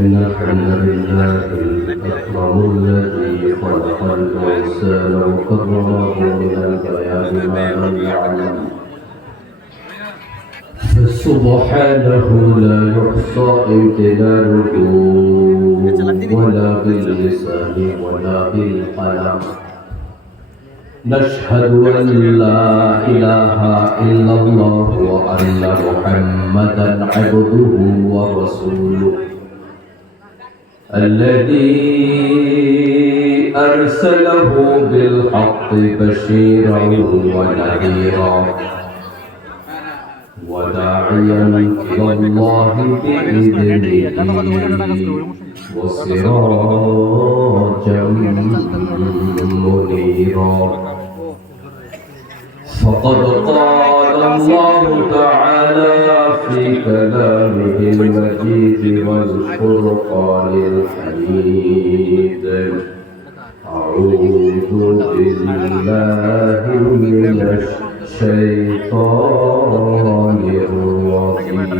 إن الحمد لله الأكرم الذي خلق الإنسان وكرمه من البيان ما لم يعلم فسبحانه لا يحصى امتنانه ولا باللسان ولا بالقلم نشهد أن لا إله إلا الله وأن محمدا عبده ورسوله الذي أرسله بالحق بشيرا ونذيرا وداعيا إلى الله بإذنه وسراجا منيرا فقد قال الله تعالى في كلامه المجيد والفرقان الحميد أعوذ بالله من الشيطان الرجيم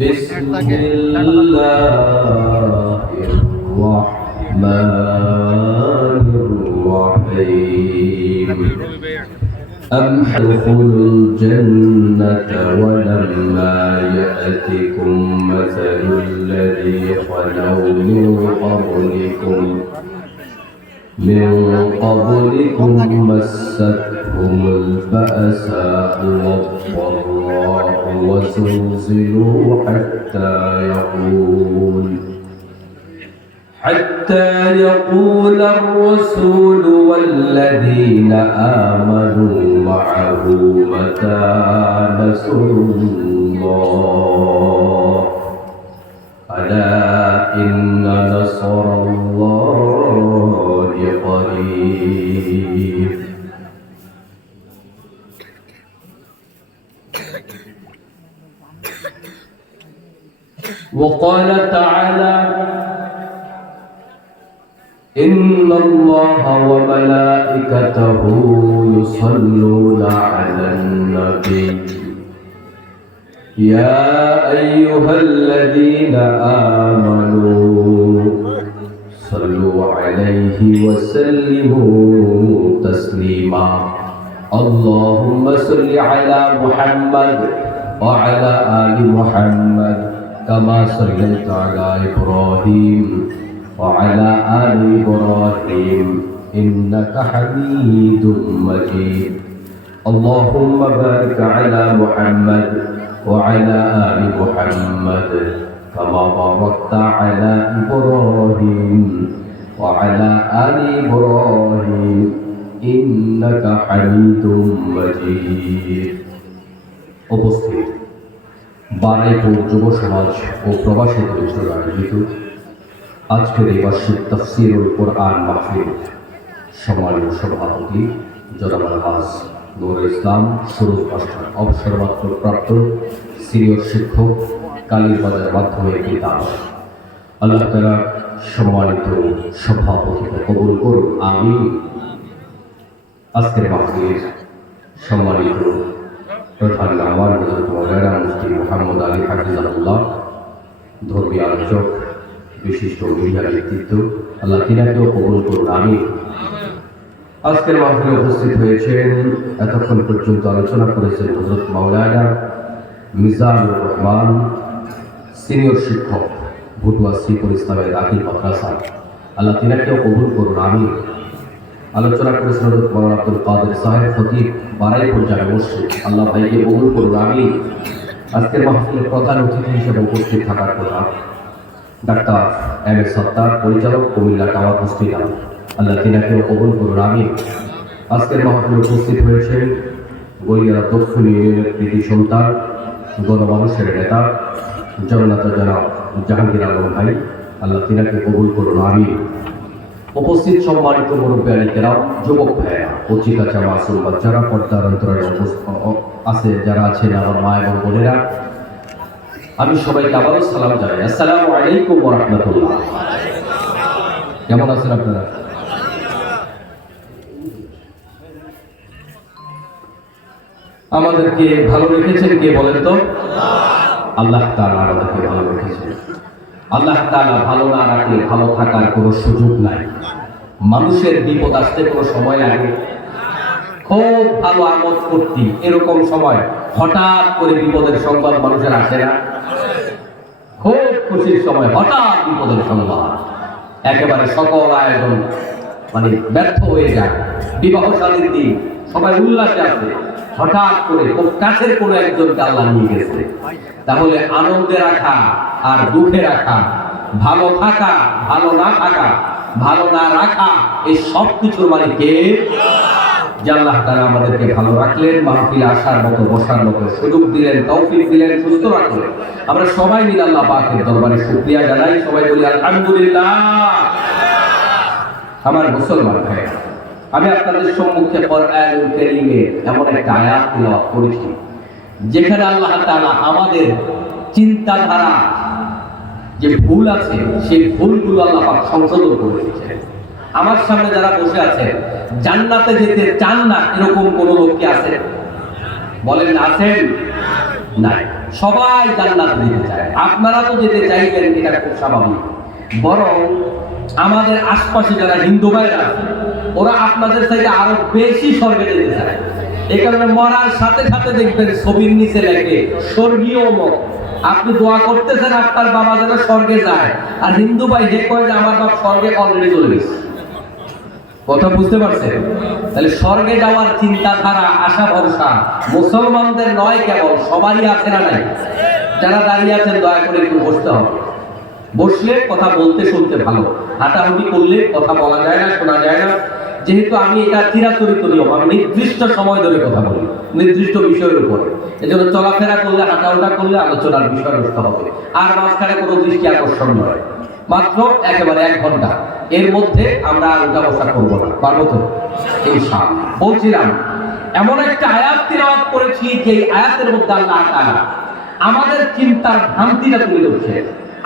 بسم الله الرحمن الرحيم أم تدخلوا الجنة ولما يأتكم مثل الذي خلوا من قبلكم مستهم البأساء والضراء وزلزلوا حتى يقول الرسول والذين آمنوا معه متى نصر الله ألا إن نصر الله قريب وقال تعالى إن الله وملائكته يصلون على النبي يا أيها الذين آمنوا صلوا عليه وسلموا تسليما اللهم صل على محمد وعلى آل محمد كما صليت على إبراهيم وعلى آل إبراهيم إنك حميد مجيد اللهم بارك على محمد وعلى آل محمد كما باركت على إبراهيم وعلى آل إبراهيم إنك حميد مجيد উপস্থিত বারাইপুর যুব সমাজ ও প্রবাসী পরিষদ আয়োজিত আজকের এই বার্ষিক তাফসীরুল কোরআন মাহফিল সম্মানীয় সভাপতি জনাব আলহাজ নুরুল ইসলাম সুরজ মাস্টার অবসরপ্রাপ্ত প্রাপ্ত সিনিয়র শিক্ষক কালীবাজার মাধ্যমিক বিদ্যালয় আল্লাহ তাআলা সম্মানিত সভাপতিকে কবুল করুন আমিন। আজকের মাহফিলের সম্মানিত প্রধান মেহমান হযরত মাওলানা মুফতি মুহাম্মদ আলী হাফিজাহুল্লাহ, ধর্মীয় আলোচক, বিশিষ্ট মিডিয়া ব্যক্তিত্ব, আল্লাহ তিনাকেও কবুল করুন আমিন। আজকের মাহফিলে উপস্থিত হয়েছেন, এতক্ষণ পর্যন্ত আলোচনা করেছেন হযরত মাওলানা মিজানুর রহমান, সিনিয়র শিক্ষক, ভুটুয়া শ্রীপুর ইসলামের দাখিল মাদ্রাসা, আল্লাহ তিনাকেও কবুল করুন আমিন। আলোচনা করেছেন হযরত মাওলানা আব্দুল কাদের সাহেব, খতিব, বারাইপুর জামে মসজিদ, আল্লাহ ভাইকে কবুল করুন আমিন। আজকের মাহফিলের প্রধান অতিথি হিসেবে উপস্থিত থাকার কথা ডাক্তার এম এ সত্তার, পরিচালক, কুমিল্লা টাওয়ার হসপিটাল, আল্লাহ তিনাকেও কবুল করুন আমিন। আজকের মাহফিলে উপস্থিত হয়েছেন গড়িয়া দক্ষিণ ইউনিয়নের কৃতি সন্তান, গণমানুষের নেতা জননেতা জনাব জাহাঙ্গীর আলম ভাই, আল্লাহ তিনাকে কবুল করুন আমিন। উপস্থিত সম্মানিত মুরব্বিয়ানে কেরাম, যুবক ভাইয়া, কচিকাচা মাসুম বাচ্চারা, পর্দার অন্তরালে আছে যারা আছেন আমার মা এবং বোনেরা, আমি সবাইকে আবারও সালাম জানাই, আসসালামু আলাইকুম ওয়া রাহমাতুল্লাহ। কেমন আছেন আপনারা? আমাদেরকে ভালো রেখেছেন কে বলেন তো? আল্লাহ তাআলা আমাদেরকে ভালো রেখেছেন। আল্লাহ তাআলা ভালো না রাখলে ভালো থাকার কোনো সুযোগ নাই। মানুষের বিপদ আসতে কোনো সময় লাগে? খুব ভালো আমল করতি এরকম সময় হঠাৎ করে বিপদের সংবাদ মানুষের আসে না? খুব খুশির সময় হঠাৎ বিপদের সংবাদ, একেবারে সকল আয়োজন মানে ব্যর্থ হয়ে যায়। বিবাহ শাদীর দিন সবাই উল্লাসে আছে, হঠাৎ করে খুব কাছের কোনো একজনকে আল্লাহ নিয়ে গেছে। তাহলে আনন্দে রাখা আর দুঃখে রাখা, ভালো থাকা, ভালো না থাকা, ভালো না রাখা, এই সব কিছুর মানে কে? যে আল্লাহ তাআলা আমাদেরকে ভালো রাখলেন, মাহফিলে আসার মতো বসার মতো সুযোগ দিলেন, তৌফিক দিলেন, সুস্থ রাখলেন। আমরা সবাই মিলে আল্লাহ পাকের দরবারে শুকরিয়া জানাই, সবাই বলি আলহামদুলিল্লাহ। আমার মুসলমান ভাই, আমি আপনাদের সম্মুখে কোরআনুল কারীমের এমন একটা আয়াত তেলাওয়াত করেছি যেখানে আল্লাহ তাআলা আমাদের চিন্তাধারা যে ভুল আছে সেই ভুলগুলো আল্লাহ পাক সংশোধন করে দিয়েছেন। আমার সামনে যারা বসে আছেন জান্নাতে যেতে চান না এরকম কোন লোক কি আছে? বলেন আছেন? নাই, সবাই জান্নাতে যেতে চায়। আপনারা তো যেতে চাইবেন, এটা খুব স্বাভাবিক। বরং আমাদের আশপাশে যারা হিন্দু ভাইরা আছে ওরা আপনাদের থেকে আরো বেশি স্বর্গে যেতে চায়। এই কারণে মরার সাথে সাথে দেখবেন ছবির নিচে লেখে স্বর্গীয় মত। আপনি দোয়া করতেছেন আপনার বাবা যেন স্বর্গে যায়, আর হিন্দু ভাই যে কয় যে আমার বাপ স্বর্গে অলরেডি চলে গেছে। কথা বুঝতে পারছেন? তাহলে স্বর্গে যাওয়ার চিন্তাধারা, আশা ভরসা মুসলমানদের নয়, কেবল সবারই আছে না নাই? যারা দাঁড়িয়ে আছেন দয়া করে একটু বসতে হবে। বসলে কথা বলতে শুনতে ভালো, হাঁটাহুটি করলে কথা বলা যায় না, শোনা যায় না। যেহেতু আমি এটা চিরাচরিত নিয়ম, আমি নির্দিষ্ট সময় ধরে কথা বলি নির্দিষ্ট বিষয়ের উপর, এজন্য চলাফেরা করলে, হাঁটাহুটা করলে আলোচনার বিষয় নষ্ট হবে। আর মাঝখানে কোনো দৃষ্টি আকর্ষণ নয়, মাত্র একেবারে 1 ঘন্টা, এর মধ্যে আমরা আর উঠা বসা করবো না। পারবো তো ইনশাআল্লাহ? বলছিলাম এমন একটা আয়াত তিলাওয়াত করেছি যে আয়াতের মধ্যে আল্লাহ তাআলা আমাদের চিন্তার ভ্রান্তিটা তুলে ধরছে।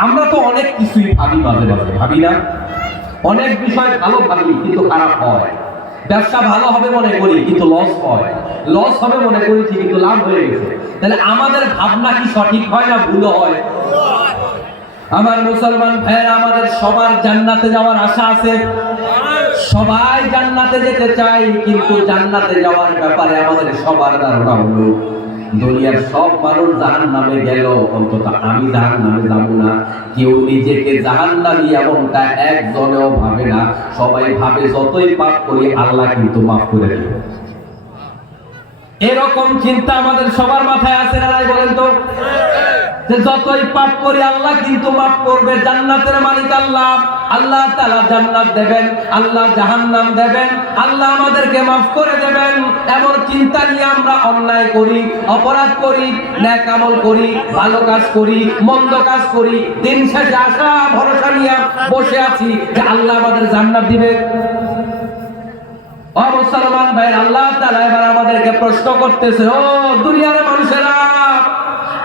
আমরা তো অনেক কিছুই ভাবি, মাঝে মাঝে ভাবি না? অনেক বিষয় ভালো ভাবি কিন্তু খারাপ হয়। ব্যবসা ভালো হবে মনে করি কিন্তু লস হয়, লস হবে মনে করি কিন্তু লাভ হয়ে গেছে। তাহলে আমাদের ভাবনা কি সঠিক হয় না ভুল হয়? আমার মুসলমান ভাইয়েরা, আমাদের সবার জান্নাতে যাওয়ার আশা আছে, সবাই জান্নাতে যেতে চাই, কিন্তু জান্নাতে যাওয়ার ব্যাপারে আমাদের সবার ধারণা হলো দুনিয়ার সব মানুষ জাহান্নামে গেল, অন্তত আমি জাহান্নামে যাব না। কেউ নিজেকে জাহান্নামী এমনটা একজনেও ভাবে না। সবাই ভাবে যতই পাপ করি আল্লাহ কিন্তু মাফ করে দেবে। এরকম চিন্তা আমাদের সবার মাথায় আছে না নাই বলেন তো? যে যতই পাপ করি আল্লাহ কিন্তু মাফ করবে। জান্নাতের মালিক আল্লাহ, আল্লাহ তাআলা জান্নাত দেবেন, আল্লাহ জাহান্নাম দেবেন, আল্লাহ আমাদেরকে মাফ করে দেবেন। এমন চিন্তা নিয়ে আমরা অন্যায় করি, অপরাধ করি, নেক আমল করি, ভালো কাজ করি, মন্দ কাজ করি, দিন শেষে আশা ভরসা নিয়ে বসে আছি যে আল্লাহ আমাদের জান্নাত দিবে। ও মুসলমান ভাই, আল্লাহ তাআলা এবার আমাদেরকে প্রশ্ন করতেছে, ও দুনিয়ার মানুষেরা,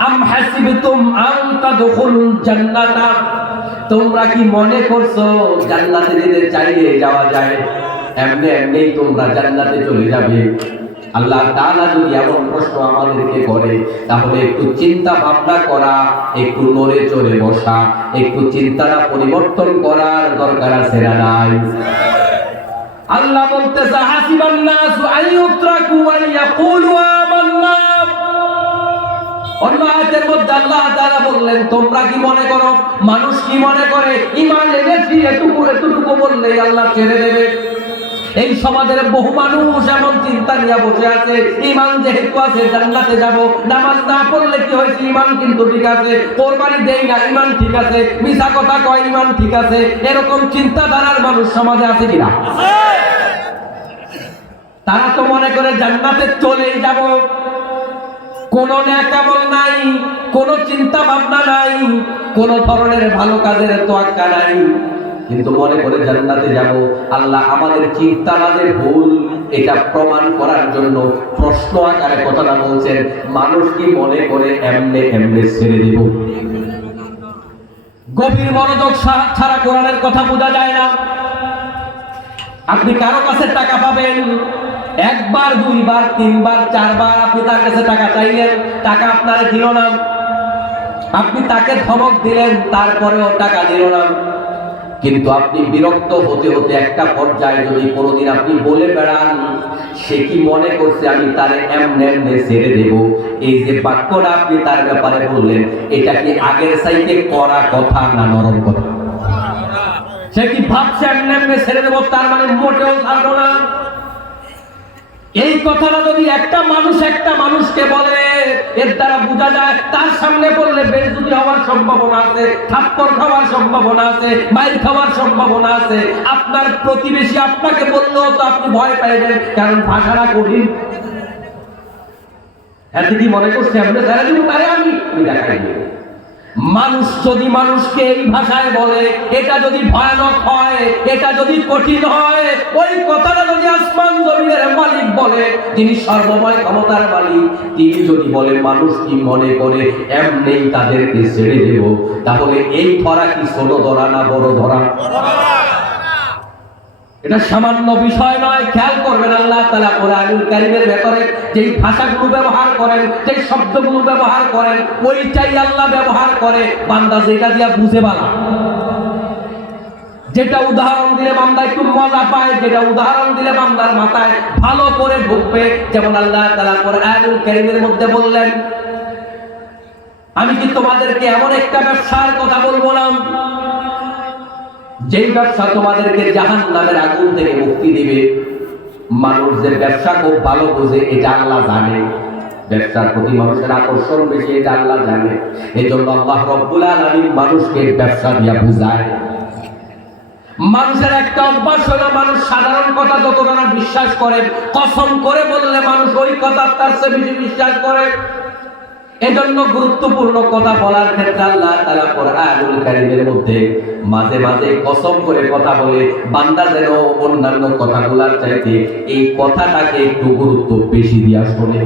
আম হাসিবতুম আন তাদখুলুল জান্নাতা, তোমরা কি মনে করছো জান্নাতে যেতে চাইলে যাওয়া যায়? এমনি এমনি তোমরা জান্নাতে চলে যাবে? আল্লাহ তাআলা যদি এমন প্রশ্ন আমাদেরকে করে, তাহলে একটু চিন্তা ভাবনা করা, একটু নড়ে চড়ে বসা, একটু চিন্তাটা পরিবর্তন করার দরকার আছে না নাই? আল্লাহ বলতেছে, হাসিবান নাসু আইয়ুতরাকু ওয়া ইয়াকুলু আমান্না। অন্য আয়াতের মধ্যে আল্লাহ তাআলা বললেন, তোমরা কি মনে করো, মানুষ কি মনে করে ঈমান এনেছি এতটুকু বললেই আল্লাহ ছেড়ে দেবে? এই সমাজের বহু মানুষ এমন চিন্তা নিয়ে বসে আছে, ঈমান যেহেতু আছে জান্নাতে যাব, নামাজ না পড়লে কি হয়েছে, ঈমান কিন্তু ঠিক আছে, কোরবানি দেই না ঈমান ঠিক আছে, মিছা কথা কয় ঈমান ঠিক আছে। এরকম চিন্তাধারার মানুষ সমাজে আছে কিনা? তারা তো মনে করে জান্নাতে চলেই যাব, কোনো নেক আমল নাই, কোনো চিন্তা ভাবনা নাই, কোনো ধরনের ভালো কাজের তোয়াক্কা নাই, কিন্তু মনে করে জান্নাতে যাব। আল্লাহ আমাদের চিন্তাধারার ভুল এটা প্রমাণ করার জন্য প্রশ্ন আকারে কথাটা বলছেন, মানুষ কি মনে করে এমনে এমনে ছেড়ে দেব? গভীর মনোযোগ ছাড়া কোরআনের কথা বোঝা যায় না। আপনি কারো কাছে টাকা পাবেন, একবার, দুইবার, তিনবার, চারবার আপনি তার কাছে টাকা চাইলেন, টাকা আপনার দিল না। আপনি তাকে ধমক দিলেন, তারপরেও টাকা দিল না। কিন্তু আপনি বিরক্ত হতে হতে একটা পর্যায়ে যদি কোনোদিন আপনি বলে বেড়ান, সে কি মনে করছে আমি তারে এমনে ছেড়ে দেব, এই যে বাক্যটা আপনি তার ব্যাপারে বললেন, এটা কি আগের চাইতে কড়া কথা না নরম কথা? সে কি ভাবছে এমনে ছেড়ে দেব, তার মানে মোটেও ছাড়বো না? এই কথাটা যদি একটা মানুষকে বলে, এর দ্বারা বোঝা যায় তার সামনে বললে বেইজ্জতি হওয়ার সম্ভাবনা আছে, থাপ্পড় খাওয়ার সম্ভাবনা আছে, মাইর খাওয়ার সম্ভাবনা আছে। আপনার প্রতিবেশী আপনাকে বললেও তো আপনি ভয় পাইবেন, কারণ ভাষাটা কঠিন। এত কি মনে করছে আমি ছেড়ে দিব তারে, আমি দেখাই দিব। মানুষ যদি মানুষকে এই ভাষায় বলে, এটা যদি ভয়ানক হয়, এটা যদি কঠিন হয়, ওই কথাটা যদি আসমান জমিনের মালিক বলে, যিনি সর্বময় ক্ষমতার মালিক, তিনি যদি বলে মানুষ কি মনে করে এমনি তাদেরকে ছেড়ে দেব, তাহলে এই ধরা কি ছোট ধরা না বড় ধরা? এটা সামান্য বিষয় নয়। খেয়াল করবেন, আল্লাহ তাআলা কোরআনুল কারীমের ভেতরে যেই ভাষাগুলো ব্যবহার করেন, যেই শব্দগুলো ব্যবহার করেন, ওইটাই আল্লাহ ব্যবহার করে বান্দা যেটা দিয়া বুঝে বালা। যেটা উদাহরণ দিলে বান্দা একটু মজা পায়, যেটা উদাহরণ দিলে বান্দার মাথায় ভালো করে ঢুকবে। যেমন আল্লাহ তাআলা কোরআনুল কারীমের মধ্যে বললেন, আমি কি তোমাদেরকে এমন একটা ব্যবসার কথা বলবো না, যেই ব্যবসা তোমাদেরকে জাহান্নামের আগুন থেকে মুক্তি দিবে? মানুষ যে ব্যবসা খুব ভালো বোঝে, এটা আল্লাহ জানে। ব্যবসার প্রতি মানুষের আকর্ষণ বেশি, এটা আল্লাহ জানে। এই জন্য আল্লাহ রব্বুল আলামিন মানুষকে ব্যবসা দিয়া বুঝায়। মানুষের একটা অভ্যাস হলো, মানুষ সাধারণ কথা যতটা না বিশ্বাস করে, কসম করে বললে মানুষ ওই কথা তার চেয়ে বেশি বিশ্বাস করে। এজন্য গুরুত্বপূর্ণ কথা বলার ক্ষেত্রে আল্লাহ তাআলা কোরআনুল কারীমের মধ্যে মাঝে মাঝে কসম করে কথা বলে, বান্দা যেন অন্যান্য কথাগুলোর চাইতে এই কথাটাকে একটু গুরুত্ব বেশি দিয়া শোনে।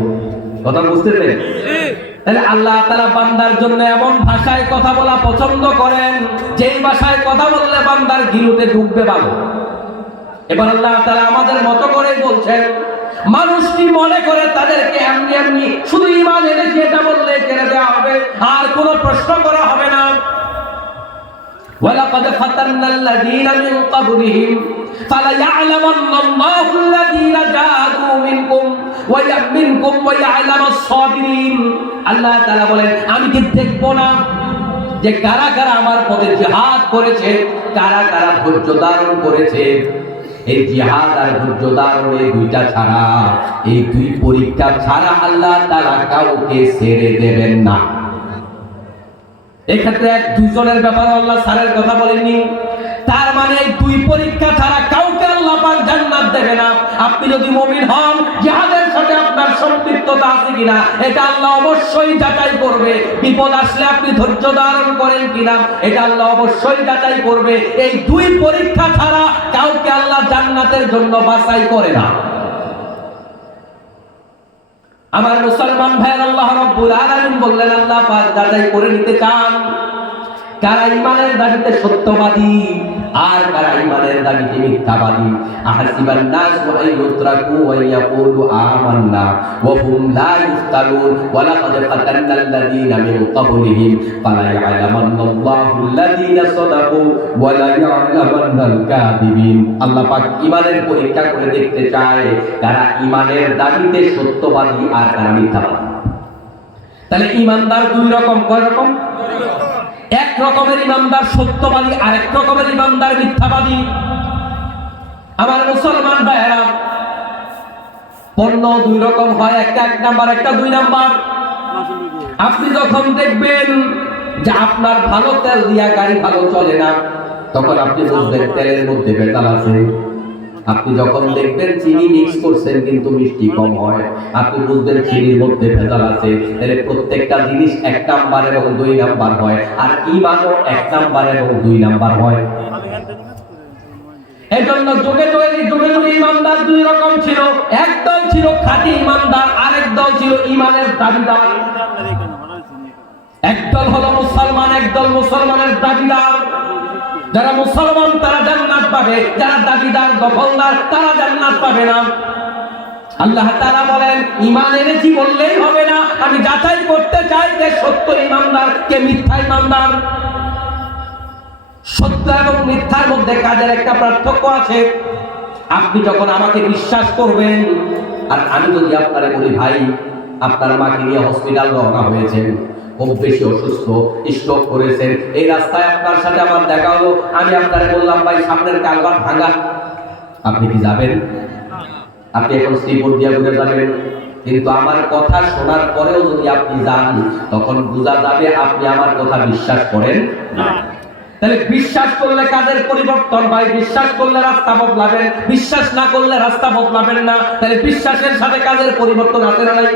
কথা বুঝতেছেন? তাহলে আল্লাহ তাআলা বান্দার জন্য এমন ভাষায় কথা বলা পছন্দ করেন, যেই ভাষায় কথা বললে বান্দার গিলুতে ঢুকবে ভালো। এবার আল্লাহ তাআলা আমাদের মতো করে বলছেন, মানুষ কি মনে করে তাদেরকে এমনি শুধু ঈমান এনেছে এটা বললে ছেড়ে দেওয়া হবে, আর কোনো প্রশ্ন করা হবে না? ওয়ালাকাদ ফাতান্নাল্লাযীনা মিন ক্বাবলিহিম ফালায়া'লামান্নাল্লাহু আল্লাযীনা জাহাদু মিনকুম ওয়া ইয়া'লামাস সাবিরিন। আল্লাহ তাআলা বলেন, আমি কি দেখব না যে কারা কারা আমার পথে জিহাদ করেছে, কারা কারা ধৈর্য ধারণ করেছে? এই জিহাদ আর ধৈর্য ধারণ, এই দুইটা ছাড়া, এই দুই পরীক্ষা ছাড়া আল্লাহ তাআলা কাউকে ছেড়ে দেবেন না। এক্ষেত্রে এক দুইজনের ব্যাপারে আল্লাহ ছাড়ের কথা বলেননি। তার মানে এই দুই পরীক্ষা ছাড়া কাউকে আল্লাহ পাক জান্নাত দেবে না। আপনি যদি মুমিন হন, জিহাদের সাথে আপনার সম্পৃক্ততা আছে কিনা এটা আল্লাহ অবশ্যই যাচাই করবে। বিপদ আসলে আপনি ধৈর্য ধারণ করেন কিনা এটা আল্লাহ অবশ্যই যাচাই করবে। এই দুই পরীক্ষা ছাড়া কাউকে আল্লাহ জান্নাতের জন্য বাছাই করে না। আমার মুসলমান ভাইয়ের, আল্লাহ রাব্বুল আলামিন বললেন, আল্লাহ পাক যাচাই করে নিতে চান কারা ঈমানের দাবিতে সত্যবাদী আর কারা ঈমানের দাবিতে মিথ্যাবাদী। আহাসিবান নাস ওয়া ইউতরাকু ওয়া ইয়াকুলু আমান্না ওয়া হুম লা ইফতানুন ওয়া লাকাদ ফাতান্নাল্লাযীনা মিন ক্বাবলিহিম ফালা ইয়া'লামান্নাল্লাহু আল্লাযীনা সাদাকু ওয়া লা ইয়া'লামান্নাল কাযিবিন। আল্লাহ পাক ঈমানের পরীক্ষা করে দেখতে চায় কারা ঈমানের দাবিতে সত্যবাদী আর কারা মিথ্যাবাদী। তাহলে ঈমানদার দুই রকম। কয় রকম? এক রকমের ইমানদার সত্যবাদী, আর এক রকমের ইমানদার মিথ্যাবাদী। আমার মুসলমান ভাইয়েরা, পণ্য দুই রকম হয়, একটা এক নাম্বার, একটা দুই নাম্বার। আপনি যখন দেখবেন যে আপনার ভালো তেল দিয়া গাড়ি ভালো চলে না, তখন আপনি বুঝবেন তেলের মধ্যে ভেজাল আছে। আপনি যখন দেখবেন চিনি মিক্স করছেন কিন্তু মিষ্টি কম হয়, আপনি বুঝবেন চিনির মধ্যে ভেজাল আছে। তাহলে প্রত্যেকটা জিনিস এক নাম্বার এবং দুই নাম্বার হয়, আর ঈমানও এক নাম্বার এবং দুই নাম্বার হয়। এজন্য যুগে যুগে ঈমানদার দুই রকম ছিল। এক দল ছিল খাঁটি ঈমানদার, আরেক দল ছিল ঈমানের দাবিদার। এক দল হলো মুসলমান, এক দল মুসলমানের দাবিদার। যারা মুসলমান তারা জান্নাত পাবে, যারা দাবিদার দখলদার তারা জান্নাত পাবে না। আল্লাহ তাআলা বলেন ঈমান এনেছি বললেই হবে না, আমি যাচাই করতে চাই যে সত্য ঈমানদার কে মিথ্যা ঈমানদার। সত্য এবং মিথ্যার মধ্যে কাজের একটা পার্থক্য আছে। আপনি যখন আমাকে বিশ্বাস করবেন, আর আমি যদি আপনারে বলি ভাই আপনার মাকে নিয়ে হসপিটাল রওনা হয়েছেন, খুব বেশি অসুস্থ, স্ট্রোক করেছেন, এই রাস্তায় আপনার সাথে আমার দেখা হলো, আমি আপনারে বললাম ভাই সামনের কালভার্ট ভাঙা, আপনি কি যাবেন? আপনি এখন শ্রীপুর দিয়ে ঘুরে যাবেন। কিন্তু আমার কথা শোনার পরেও যদি আপনি যান, তখন বোঝা যাবে আপনি আমার কথা বিশ্বাস করেন না। তাহলে বিশ্বাস করলে কাজের পরিবর্তন হয়, বিশ্বাস করলে রাস্তা বদলাবেন, বিশ্বাস না করলে রাস্তা বদলাবেন না। তাহলে বিশ্বাসের সাথে কাজের পরিবর্তন আছে না নাই?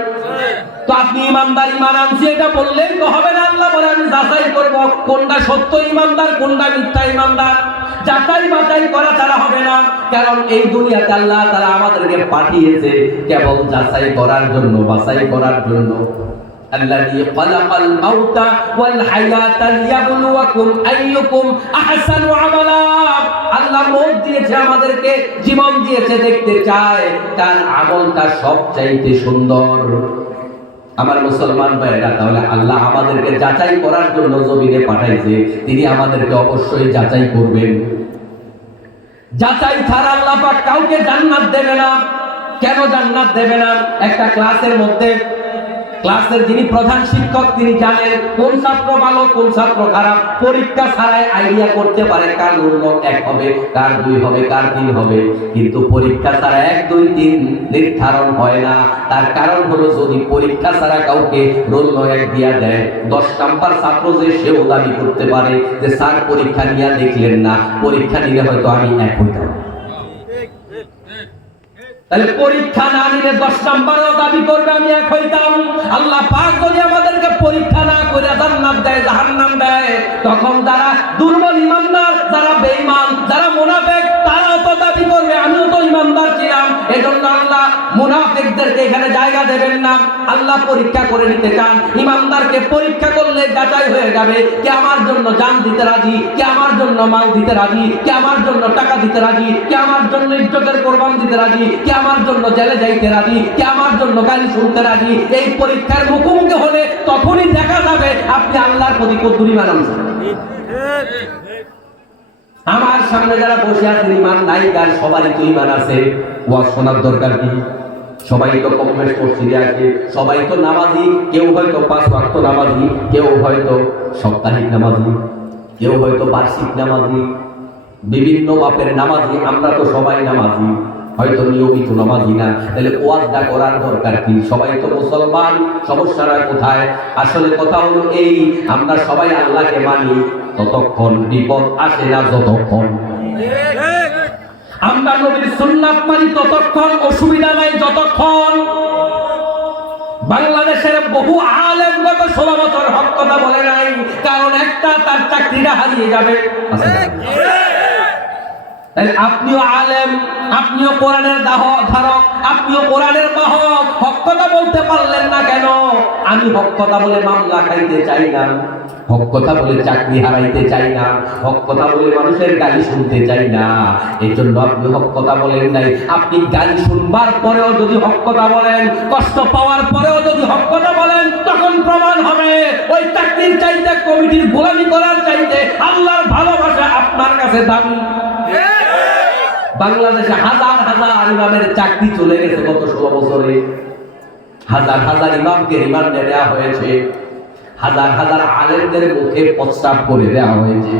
তো আপনি ইমানদার, ঈমান আনছি এটা বললেই তো হবে না। আল্লাহ বলে আমি যাচাই করব কোনটা সত্য ঈমানদার, কোনটা মিথ্যা ঈমানদার। যাচাই বাছাই করা ছাড়া হবে না। কারণ এই দুনিয়াতে আল্লাহ তাআলা আমাদেরকে পাঠিয়েছে কেবল যাচাই করার জন্য, বাছাই করার জন্য। আল্লাযী খালাকাল মাউতা ওয়াল হায়াতা লিয়াবলুয়াকুম আইয়ুকুম আহসানু আমালা। আল্লাহ মওত দিয়েছে আমাদেরকে, জীবন দিয়েছে, দেখতে চায় তার আমলটা সবচাইতে সুন্দর। আমার মুসলমান ভাইরা, তাহলে আল্লাহ আমাদেরকে যাচাই করার জন্য জমিনে পাঠাইছে, তিনি আমাদেরকে অবশ্যই যাচাই করবেন। যাচাই ছাড়া আল্লাহ পাক কাউকে জান্নাত দেবে না। কেন জান্নাত দেবে না? একটা ক্লাসের মধ্যে ক্লাসের যিনি প্রধান শিক্ষক তিনি জানেন কোন ছাত্র ভালো কোন ছাত্র খারাপ। পরীক্ষা ছাড়াই আইডিয়া করতে পারে কার রোল 1 হবে, কার 2 হবে, কার 3 হবে। কিন্তু পরীক্ষা ছাড়া 1 2 3 নির্ধারণ হয় না। তার কারণ হলো যদি পরীক্ষা ছাড়া কাউকে রোল 1 দিয়া দেয়, 10 নাম্বার ছাত্র যে সেও দাবি করতে পারে যে স্যার পরীক্ষা নিয়ে দেখলেন না, পরীক্ষা নিলে হয়তো আমি 1 হইতাম। তাহলে পরীক্ষা না নিলে 10 নাম্বারও দাবি করবে আমি 1 হইতাম। আল্লাহ পাক যদি আমাদেরকে পরীক্ষা না করে জান্নাত দেয়, জাহান্নাম দেয়, তখন যারা দুর্বল ঈমানদার, যারা বেঈমান, যারা মুনাফিক, তারাও তো দাবি করবে আমিও তো ঈমানদার ছিলাম। এজন্য আল্লাহ মুনাফিকদেরকে এখানে জায়গা দেবেন না। আল্লাহ পরীক্ষা করে নিতে চান। ঈমানদারকে পরীক্ষা করলে যাচাই হয়ে যাবে কে আমার জন্য জান দিতে রাজি, কে আমার জন্য মাল দিতে রাজি, কে আমার জন্য টাকা দিতে রাজি, কে আমার জন্য ইজ্জতের কোরবান দিতে রাজি, কে আমার জন্য জেলে যাইতে রাজি, কে আমার জন্য গালি শুনতে রাজি। এই পরীক্ষার মুখোমুখি হলে তখনই দেখা যাবে আপনি আল্লাহর প্রতি কতটুকু ঈমান আনছেন। আমার সামনে যারা বসে আছেন ঈমান নাই কার? সবারই তো ঈমান আছে। ওয়াজ শোনার দরকার কি? সবাই তো কমবেশ মসজিদে আছে, সবাই তো নামাজি। কেউ হয়তো 5 ওয়াক্ত নামাজি, কেউ হয়তো সাপ্তাহিক নামাজি, কেউ হয়তো বার্ষিক নামাজি, বিভিন্ন মাপের নামাজি। আমরা তো সবাই নামাজি, হয়তো নিয়মিত নামাজি না। তাহলে ওয়াজটা করার দরকার কি? সবাই তো মুসলমান, সমস্যাটা কোথায়? আসলে কথা হলো এই, আমরা সবাই আল্লাহকে মানি, ততক্ষণ বিপদ আসে না যতক্ষণ আমরা নবীর সুন্নাত মানি, ততক্ষণ অসুবিধা নাই যতক্ষণ। বাংলাদেশের বহু আলেম গত 16 বছর হক কথা বলে নাই, কারণ একটা তার চাকরিটা হারিয়ে যাবে। তাই আপনিও আলেম, আপনিও কোরআনের ধারক, আপনিও কোরআনের বাহক, হক কথা বলতে পারলেন না কেন? আমি হক কথা বলে মামলা খাইতে চাই না, হক কথা বলে চাকরি হারাইতে চাই না, হক কথা বলে মানুষের গালি শুনতে চাই না। এই জন্য আপনি হক কথা বলেন নাই। আপনি গালি শুনবার পরেও যদি হক কথা বলেন, কষ্ট পাওয়ার পরেও যদি হক কথা বলেন, তখন প্রমাণ হবে ওই চাকরির চাইতে, কমিটির গোলামি করার চাইতে আল্লাহর ভালোবাসা আপনার কাছে দামি। বাংলাদেশে হাজার হাজার ইমামের চাকরি চলে গেছে গত 16 বছরে। হাজার হাজার ইমামকে রিমান্ডে দেওয়া হয়েছে, হাজার হাজার আলেমদের মুখে প্রস্তাব করে দেওয়া হয়েছে।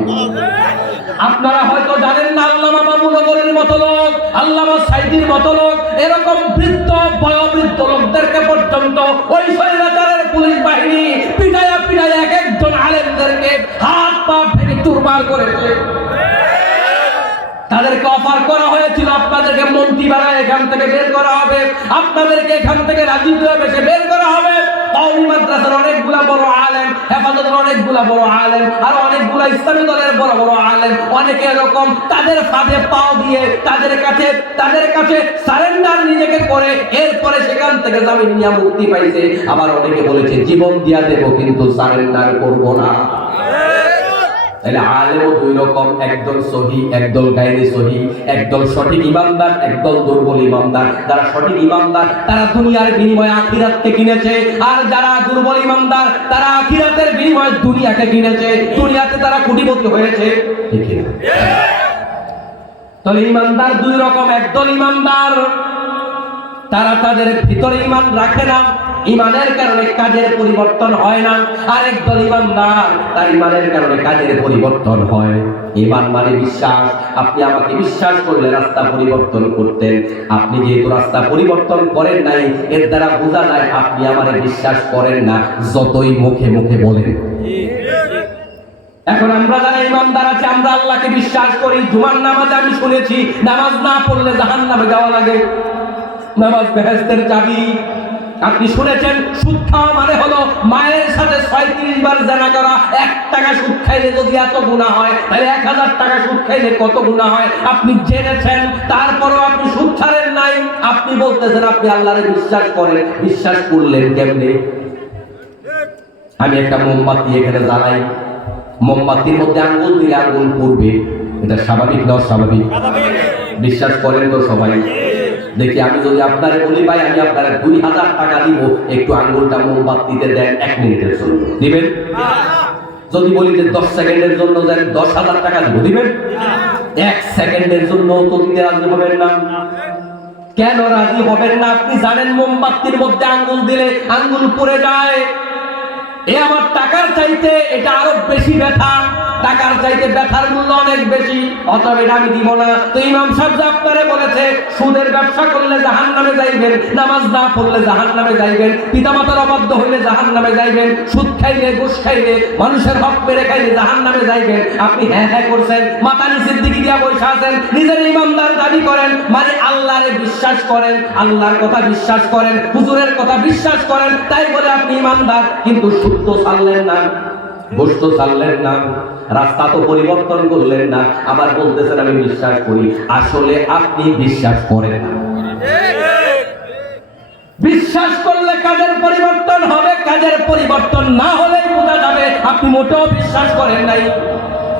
আপনারা হয়তো জানেন না, আল্লামা মামুনগরের মতো লোক, আল্লামা সাইদির মতো লোক, এরকম বৃদ্ধ বয়োবৃদ্ধ লোকদেরকে পর্যন্ত ওই স্বৈরাচারের পুলিশ বাহিনী পিটায়া পিটায়া এক একজন আলেমদেরকে হাত পা ভেঙে চুরমার করেছে। তাদেরকে অফার করা হয়েছিল আপনাদেরকে মন্ত্রী বানায় এখান থেকে বের করা হবে, আপনাদেরকে এখান থেকে রাজনীতি বেশি বের করা হবে। কওমি মাদ্রাসার অনেকগুলা বড় আলেম, হেফাজতের অনেকগুলা বড় আলেম, আর অনেকগুলা ইসলামী দলের বড় বড় আলেম, অনেকে এরকম তাদের ফাঁদে পাও দিয়ে তাদের কাছে সারেন্ডার নিজেকে করে এরপরে সেখান থেকে জামিন নিয়ে মুক্তি পাইছে। আবার অনেকে বলেছে জীবন দিয়া দেব কিন্তু সারেন্ডার করব না। তাহলে আলেমও দুই রকম, একদল সহি, একদল গায়রে সহি, একদল সঠিক ইমানদার, একদল দুর্বল ইমানদার। যারা সঠিক ইমানদার তারা দুনিয়ার বিনিময়ে আখিরাতকে কিনেছে, আর যারা দুর্বল ইমানদার তারা আখিরাতের বিনিময়ে দুনিয়াকে কিনেছে, দুনিয়াতে তারা কোটিপতি হয়েছে। ঠিক না? তাহলে ইমানদার দুই রকম। একদল ইমানদার তারা তাদের ভিতরে ইমান রাখে না, ইমানের কারণে কাজের পরিবর্তন হয় না। আর একদল ইমানদার তার ইমানের কারণে কাজের পরিবর্তন হয়। ইমান মানে বিশ্বাস। আপনি আমাকে বিশ্বাস করলে রাস্তা পরিবর্তন করতেন, আপনি যেহেতু রাস্তা পরিবর্তন করেন নাই, এর দ্বারা বোঝা যায় আপনি আমারে বিশ্বাস করেন না, যতই মুখে মুখে বলেন। এখন আমরা যারা ইমানদার আছে, আমরা আল্লাহকে বিশ্বাস করি। জুমার নামাজে আমি শুনেছি নামাজ না পড়লে জাহান্নামে যাওয়া লাগে, নামাজ বেহেশতের চাবি। আপনি শুনেছেন সুদ খাওয়া মানে হলো মায়ের সাথে 36 বার জানা করা। 1 টাকা সুদ খাইলে যদি এত গুনাহ হয়, তাহলে 1000 টাকা সুদ খাইলে কত গুনাহ হয় আপনি জেনেছেন, তারপরেও আপনি সুদ ছাড়েন নাই। আপনি বলতেছেন আপনি আল্লাহরে বিশ্বাস করেন। বিশ্বাস করলেন কেমনে? আমি একটা মোমবাতি এখানে জ্বালাই, মোমবাতির মধ্যে আঙ্গুল দিলে আঙ্গুল পড়বে, এটা স্বাভাবিক না অস্বাভাবিক? বিশ্বাস করেন তো সবাই? দেখি আমি যদি আপনারে বলি ভাই আমি আপনারে 2000 টাকা দিব, একটু আঙ্গুলটা মোমবাতিতে দেন 1 মিনিটের জন্য, দিবেন? যদি বলি যে 10 সেকেন্ডের জন্য দেন 10,000 টাকা দিব, দিবেন? 1 সেকেন্ডের জন্য তো দিতে রাজি হবেন না। কেন রাজি হবেন না? আপনি জানেন মোমবাতির মধ্যে আঙ্গুল দিলে আঙ্গুল পুড়ে যায়। এ আমার টাকার চাইতে এটা আরো বেশি ব্যথা, টাকার চাইতে ব্যথার মূল্য অনেক বেশি, অতএব এটা আমি দিব না। তো ইমাম সাহেব যে আপনারে বলেছে সুদের ব্যবসা করলে জাহান্নামে যাইবেন, নামাজ না পড়লে জাহান্নামে যাইবেন, পিতামাতার অবাধ্য হইলে জাহান্নামে যাইবেন, সুদ খাইলে ঘুষ খাইলে মানুষের হক মেরে খাইলে জাহান্নামে যাইবেন। আপনি হ্যাঁ হ্যাঁ করছেন, মাথা নিচের দিকে দিয়া বসে আছেন, নিজের ইমানদার দাবি করেন, মানে আল্লাহরে বিশ্বাস করেন, আল্লাহর কথা বিশ্বাস করেন, হুজুরের কথা বিশ্বাস করেন, তাই বলে আপনি ইমানদার। কিন্তু সুদ তো ছাড়লেন না, ঘুষ তো ছাড়লেন না, রাস্তা তো পরিবর্তন করলেন না, আবার বলতেছেন আমি বিশ্বাস করি। আসলে আপনি বিশ্বাস করেন না। বিশ্বাস করলে কাজের পরিবর্তন হবে, কাজের পরিবর্তন না হলে বোঝা যাবে আপনি মোটেও বিশ্বাস করেন নাই।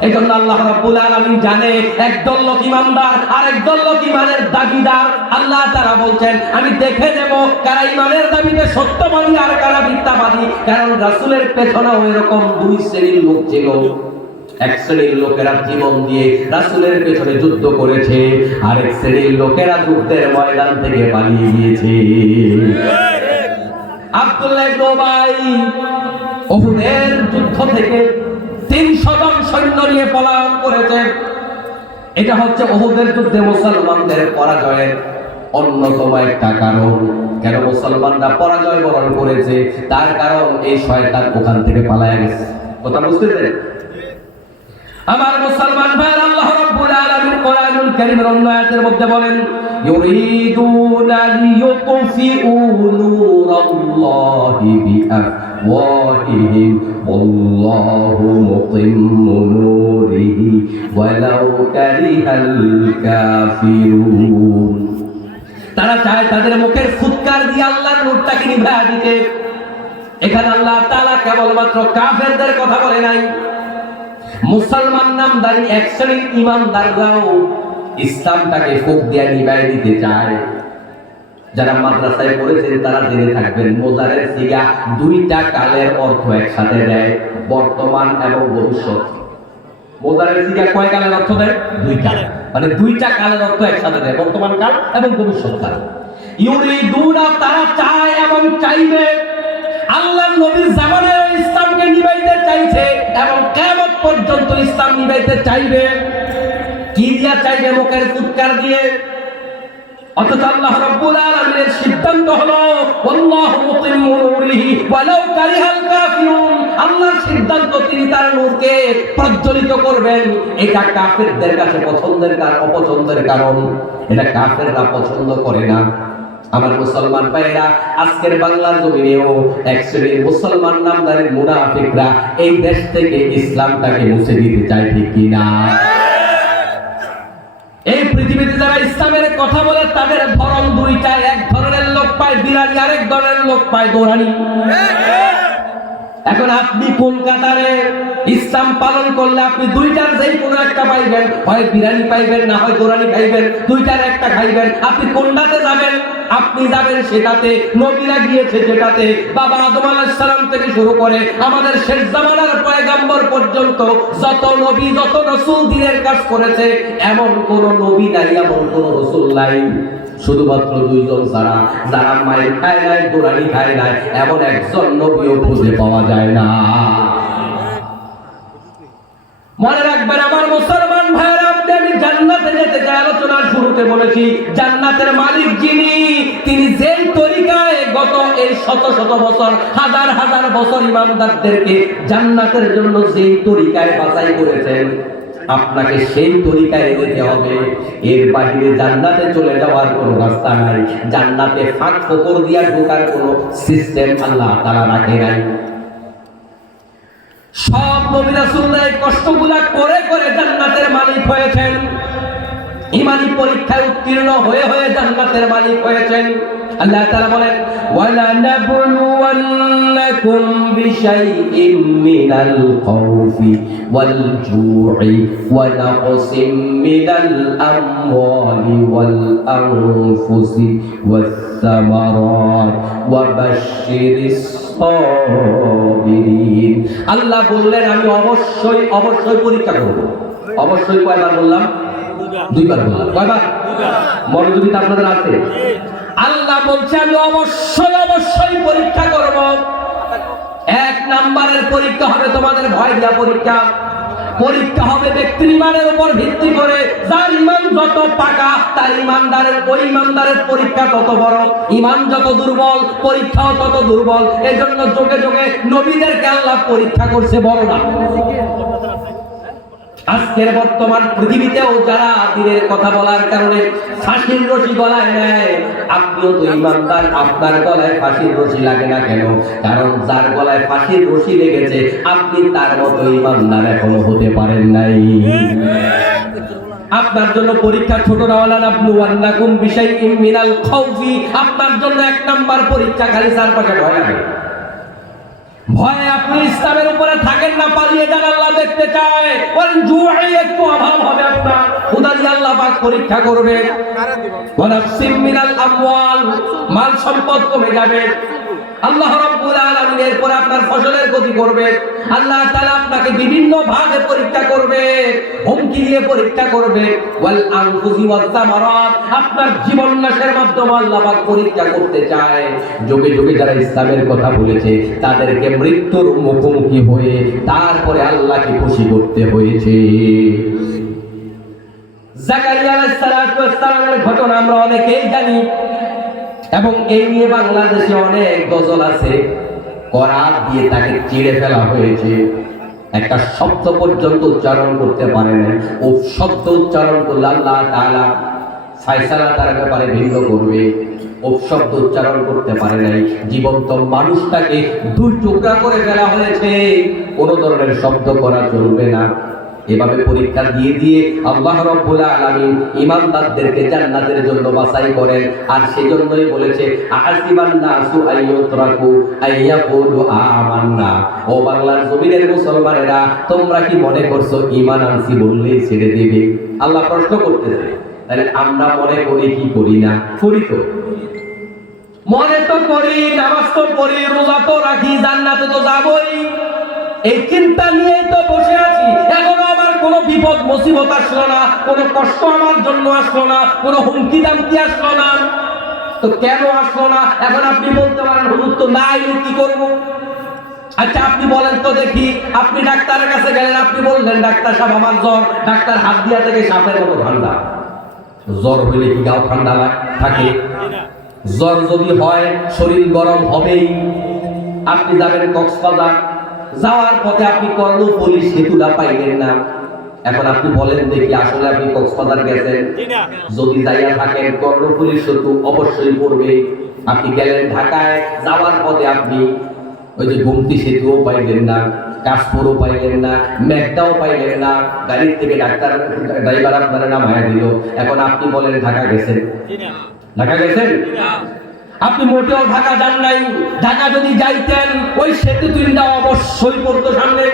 এজন্য আল্লাহ রাব্বুল আলামিন জানে একদল লোক ইমানদার আর একদল লোক ইমানের দাবিদার। আল্লাহ তাআলা বলছেন আমি দেখে নেব কারা ইমানের দাবিতে সত্যবাদী আর কারা মিথ্যাবাদী। কারণ রাসূলের পেছনেও এরকম 2 শ্রেণীর লোক ছিল। এক শ্রেণীর লোকেরা জীবন দিয়ে রাসূলের পেছনে যুদ্ধ করেছে, আরেক শ্রেণীর লোকেরা যুদ্ধের ময়দান থেকে পালিয়ে গিয়েছে। আব্দুল্লাহ ইবনে উবাই উহুদের যুদ্ধ থেকে 300 জন সৈন্য নিয়ে পলায়ন করেছে। এটা হচ্ছে উহুদের যুদ্ধে মুসলমানদের পরাজয়ের অন্যতম একটা কারণ। কেন মুসলমানরা পরাজয় বরণ করেছে? তার কারণ এই শয়তান ওখান থেকে পালায় গেছে। কথা বুঝতেছেন? আমার মুসলমান ভাই, আল্লাহ রাব্বুল আলামিন কোরআনুল কারীমের অন্য আয়াতের মধ্যে বলেন ইউরিদুনা লিইউতফিউ নূরাল্লাহি বিআফওয়াহিহিম ওয়াল্লাহু মুতিম্মু নূরিহি ওয়ালাউ কারিহাল কাফিরুন। তারা চায় তাদের মুখের ফুৎকার দিয়ে আল্লাহর নূরটাকে নিভিয়ে দিতে। এখানে আল্লাহ তাআলা কেবলমাত্র কাফেরদের কথা বলে নাই, মুসলমান নামদারি এক শ্রেণীর ইমানদাররাও ইসলামটাকে ফুঁক দিয়ে নিভাই দিতে চায়। যারা মাদ্রাসায় পড়েছেন তারা জেনে থাকবেন মোজারের সিগা 2টা কালের অর্থ একসাথে দেয়, বর্তমান এবং ভবিষ্যৎ। মোজারের সিগা কয় কালের অর্থ দেয়? 2টা, মানে 2টা কালের অর্থ একসাথে দেয়, বর্তমান কাল এবং ভবিষ্যৎ কাল। ইউরিদুনা তারা চায় এবং চাইবে, আল্লাহর নবীর জামানায় ইসলামকে নিভাইতে চাইছে এবং কিয়ামত পর্যন্ত ইসলাম নিভাইতে চাইবে। কি দিয়া চাইবে? মুখের ফুৎকার দিয়ে। অথচ আল্লাহ রাব্বুল আলামিনের সিদ্ধান্ত হলো আল্লাহু মুতিম্মু নূরিহি ওয়ালাউ কারিহাল কাফিরুন। আল্লাহর সিদ্ধান্ত তিনি তার নূরকে প্রজ্বলিত করবেন। এটা কাফেরদের কাছে পছন্দের কারণ, অপছন্দের কারণ। এটা কাফেররা পছন্দ করে না। আমার মুসলমান ভাইরা, আজকের বাংলার জমিনেও এক শ্রেণীর মুসলমান নামদারি মুনাফিকরা এই দেশ থেকে ইসলামটাকে মুছে দিতে চায়, ঠিক কিনা? এই পৃথিবীতে যারা ইসলামের কথা বলে তাদের ধরন 2টা। এক ধরনের লোক পায় বিরানি, আরেক ধরনের লোক পায় দৌড়ানি। এখন আপনি কলকাতারে ইসলাম পালন করলে আপনি দুইটার যেই কোনো একটা পাইবেন, হয় বিরিয়ানি পাইবেন না হয় দোরানি খাইবেন, দুইটার একটা খাইবেন। আপনি কোনটাতে যাবেন? আপনি যাবেন সেটাতে। নবীরা গিয়েছে যেটাতে। বাবা আদম আলাইহিস সালাম থেকে শুরু করে আমাদের শেষ জামানার পয়গম্বর পর্যন্ত যত নবী যত রাসূল দ্বীনের কাজ করেছে, এমন কোন নবী নাই, এমন কোন রাসূল নাই, শুধুমাত্র দুইজন ছাড়া, যারা মায়ের খায় নাই, দোরানি খায় নাই, এমন একজন নবীও খুঁজে পাওয়া যায় না। মনে রাখবেন আমার মুসলমান ভাইরা, আমি জান্নাতে যেতে চাই। আলোচনার শুরুতে বলেছি জান্নাতের মালিক যিনি, তিনি যেই তরিকায় গত এই শত শত বছর, হাজার হাজার বছর ইমানদারদেরকে জান্নাতের জন্য যেই তরিকায় বাছাই করেছেন, আপনাকে সেই তরিকায় যেতে হবে। এর বাইরে জান্নাতে চলে যাওয়ার কোনো রাস্তা নাই। জান্নাতে ফাঁক ফোকর দিয়া ঢোকার কোনো সিস্টেম আল্লাহ তাআলা রাখে নাই। সব নবী রাসূলরা এই কষ্টগুলা করে করে জান্নাতের মালিক হয়েছেন, ঈমানি পরীক্ষায় উত্তীর্ণ হয়ে হয়ে জান্নাতের মালিক হয়েছেন। আল্লাহ তাআলা বলেন, ওয়ালা নাবলুওয়ান্নাকুম বিশাইইম মিনাল খাউফি ওয়াল জু'i ওয়া নাকসিম মিনাল আমওয়ালি ওয়াল আনফুসি ওয়াস সামারাত ওয়া বাশশিরিস সাবিরিন। আল্লাহ বললেন আমি অবশ্যই অবশ্যই পরীক্ষা করব। অবশ্যই কয়বার বললাম? দুইবার বললাম। কয়বার? মনোযোগিতা আপনাদের আছে? আল্লাহ বলছে আমি অবশ্যই অবশ্যই পরীক্ষা করব। এক নাম্বারের পরীক্ষা হবে তোমাদের ভয় দিয়া পরীক্ষা। পরীক্ষা হবে ব্যক্তির ইমানের উপর ভিত্তি করে। যার ইমান যত পাকা, তার ওই ইমানদারের পরীক্ষা তত বড়। ইমান যত দুর্বল, পরীক্ষাও তত দুর্বল। এজন্য যোগে যোগে নবীদেরকে আল্লাহ পরীক্ষা করছে, বড় না। আজকের বর্তমান পৃথিবীতেও যারা দ্বীনের কথা বলার কারণে ফাঁসির রশি গলায় নেয়, আপনিও তো ইমানদার, আপনার গলায় ফাঁসির রশি লাগে না কেন? কারণ যার গলায় ফাঁসির রশি লেগেছে, আপনি তার মতো ইমানদার এখনো হতে পারেন নাই। আপনার জন্য পরীক্ষা ছোট না, ওয়ালা নাবলুওয়ান্নাকুম বিশাইইম মিনাল খাউফি। আপনার জন্য এক নাম্বার পরীক্ষা খালি চারপাশে ভয় লাগে। ভয়ে আপনি ইসলামের উপরে থাকেন না, পালিয়ে যান, আল্লাহ দেখতে চায়। ওয়াল জু'i একটু অভাব হবে আপনার, খোদা দিয়ে আল্লাহ পাক পরীক্ষা করবে। ওয়া নাকসিম মিনাল আমওয়াল, মাল সম্পদ কমে যাবে। আল্লাহ রাব্বুল আলামিন এরপর আপনার ফসলের ক্ষতি করবে। আল্লাহ তাআলা আপনাকে বিভিন্ন ভাবে পরীক্ষা করবে, হুমকি দিয়ে পরীক্ষা করবে। ওয়াল আনফুসি ওয়াস সামারাত, আপনার জীবন নাশের মাধ্যমে আল্লাহ পাক পরীক্ষা করতে চায়। যুগে যুগে যারা ইসলামের কথা বলেছে, তাদেরকে মৃত্যুর মুখোমুখি হয়ে তারপরে আল্লাহকে খুশি করতে হয়েছে। জাকারিয়া আলাইহিস সালাতু ওয়াস সালামের ঘটনা আমরা অনেকেই জানি, এবং এই নিয়ে বাংলাদেশে অনেক গজল আছে। করাত দিয়ে তাকে চিড়ে ফেলা হয়েছে, একটা শব্দ পর্যন্ত উচ্চারণ করতে পারে না। ও শব্দ উচ্চারণ করলে আল্লাহ তাআলা ফায়সালা তার ব্যাপারে ভিন্ন করবে। ও শব্দ উচ্চারণ করতে পারে নাই, জীবন্ত মানুষটাকে দুই টুকরা করে ফেলা হয়েছে। কোনো ধরনের শব্দ করা চলবে না। এভাবে পরীক্ষা দিয়ে দিয়ে আল্লাহ রাব্বুল আলামিন ঈমানদারদেরকে জান্নাতের জন্য বাছাই করেন। আর সেজন্যই বলেছে আ'আসিবান নাসু আইয়ুতরাকু আইয়াকুলু আমান্না। ও বাংলার জমিনের মুসলমানেরা, তোমরা কি মনে করছো ঈমান আনছি বললেই ছেড়ে দেবে? আল্লাহ প্রশ্ন করতেছে। তাহলে আমরা মনে করি কি করি না? করি তো, মনে তো করি, নামাজ তো পড়ি, রোজা তো রাখি, জান্নাতে তো যাবই, এই চিন্তা নিয়েই তো বসে আছি। এখনো আমার কোনো বিপদ মুসিবত আসলো না, কোনো কষ্ট আমার জন্য আসলো না, কোনো হুমকি দামকি আসলো না। তো কেন আসলো না? এখন আপনি বলতে পারেন হুজুর তো নাই, কি করব? আচ্ছা আপনি বলেন তো দেখি, আপনি ডাক্তারের কাছে গেলেন, আপনি বললেন ডাক্তার সাহেব আমার জ্বর, ডাক্তার হাত দিয়া থেকে সাপের মতো ঠান্ডা। জ্বর হইলে কি গাও ঠান্ডা থাকে? জ্বর যদি হয় শরীর গরম হবেই। আপনি যাবেন কক্সবাজার, যাওয়ার পথে আপনি কর্ণফুলী সেতুটা পাইলেন না। এখন আপনি বলেন দেখি, আসলে আপনি কক্সবাজার গেছেন? যদি যাইয়া থাকেন, কর্ণফুলী সেতু অবশ্যই পড়বে। আপনি গেলেন ঢাকায়, যাওয়ার পথে আপনি ওই যে গোমতী সেতুও পাইলেন না, কাশপুরও পাইলেন না, মেঘটাও পাইলেন না। গাড়ির থেকে ড্রাইভার আপনারা নামায়া দিল। এখন আপনি বলেন ঢাকা গেছেন? ঢাকা গেছেন? আপনি মোটেও ঢাকা যান নাই। ঢাকা যদি যাইতেন, ওই সেতু তিনটা অবশ্যই সই করতো সামনে,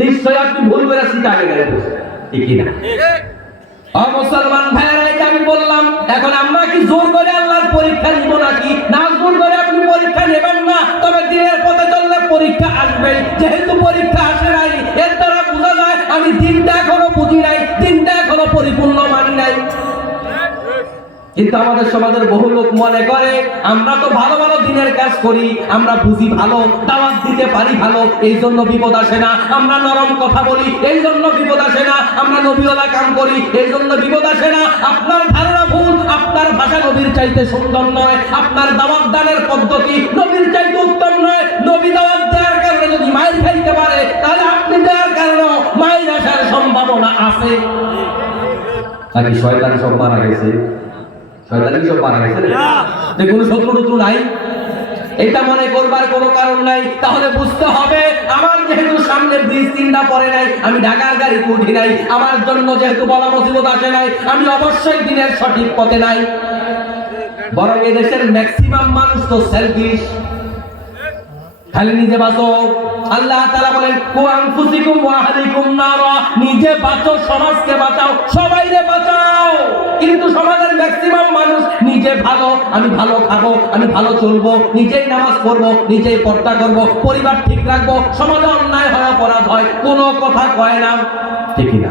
নিশ্চয়ই আপনি ভুল করে সিটাকে গেলেন, ঠিক না? মুসলমান ভাইয়েরা, আমি বললাম এখন আমরা কি জোর করে আল্লাহর পরীক্ষা নিব নাকি? না, জোর করে আপনি পরীক্ষা নেবেন না, তবে দিনের পথে চললে পরীক্ষা আসবে। যেহেতু পরীক্ষা আসে নাই, এর দ্বারা বোঝা যায় আমি দিনটা এখনো বুঝি নাই, দিনটা এখনো পরিপূর্ণ মানি নাই। কিন্তু আমাদের সমাজের বহু লোক মনে করে আমরা তো ভালো ভালো দিনের কাজ করি, আমরা বুঝি ভালো, দাওয়াত দিতে পারি ভালো, এই জন্য বিপদ আসে না। আমরা নরম কথা বলি, এই জন্য বিপদ আসে না। আমরা নবীওয়ালা কাম করি, এই জন্য বিপদ আসে না। আপনার ধারণা ভুল, আপনার ভাষা নবীর চাইতে সুন্দর নয়, আপনার দাওয়াত দানের পদ্ধতি নবীর চাইতে উত্তম নয়। নবী দাওয়াত দেওয়ার কারণে যদি মাইর খাইতে পারে, তাহলে আপনি দেওয়ার কারণে মাইর আসার সম্ভাবনা আছে। নাকি শয়তান সব মারা গেছে? শয়তানি সব মারা গেছে, যে কোনো শত্রু নাই, এটা মনে করবার কোনো কারণ নাই। তাহলে বুঝতে হবে আমার যেহেতু সামনে ব্রিজ তিনটা পড়ে নাই, আমি ঢাকার গাড়িতে উঠি নাই, আমার জন্য যেহেতু বড় মুসিবত আসে নাই, আমি অবশ্যই দিনের সঠিক পথে নাই। বরং এদেশের ম্যাক্সিমাম মানুষ তো সেলফিশ, খালি নিজে বাঁচো। আল্লাহ তাআলা বলেন কু আনফুসিকুম ওয়া আহলিকুম নারা, নিজে বাঁচো, সমাজকে বাঁচাও, সবাইকে বাঁচাও। কিন্তু সমাজের ম্যাক্সিমাম মানুষ নিজে ভালো, আমি ভালো খাবো, আমি ভালো চলবো, নিজেই নামাজ পড়বো, নিজেই পর্দা করবো, পরিবার ঠিক রাখবো, সমাজে অন্যায় হয়, অপরাধ হয়, কোনো কথা কয় না, ঠিক না?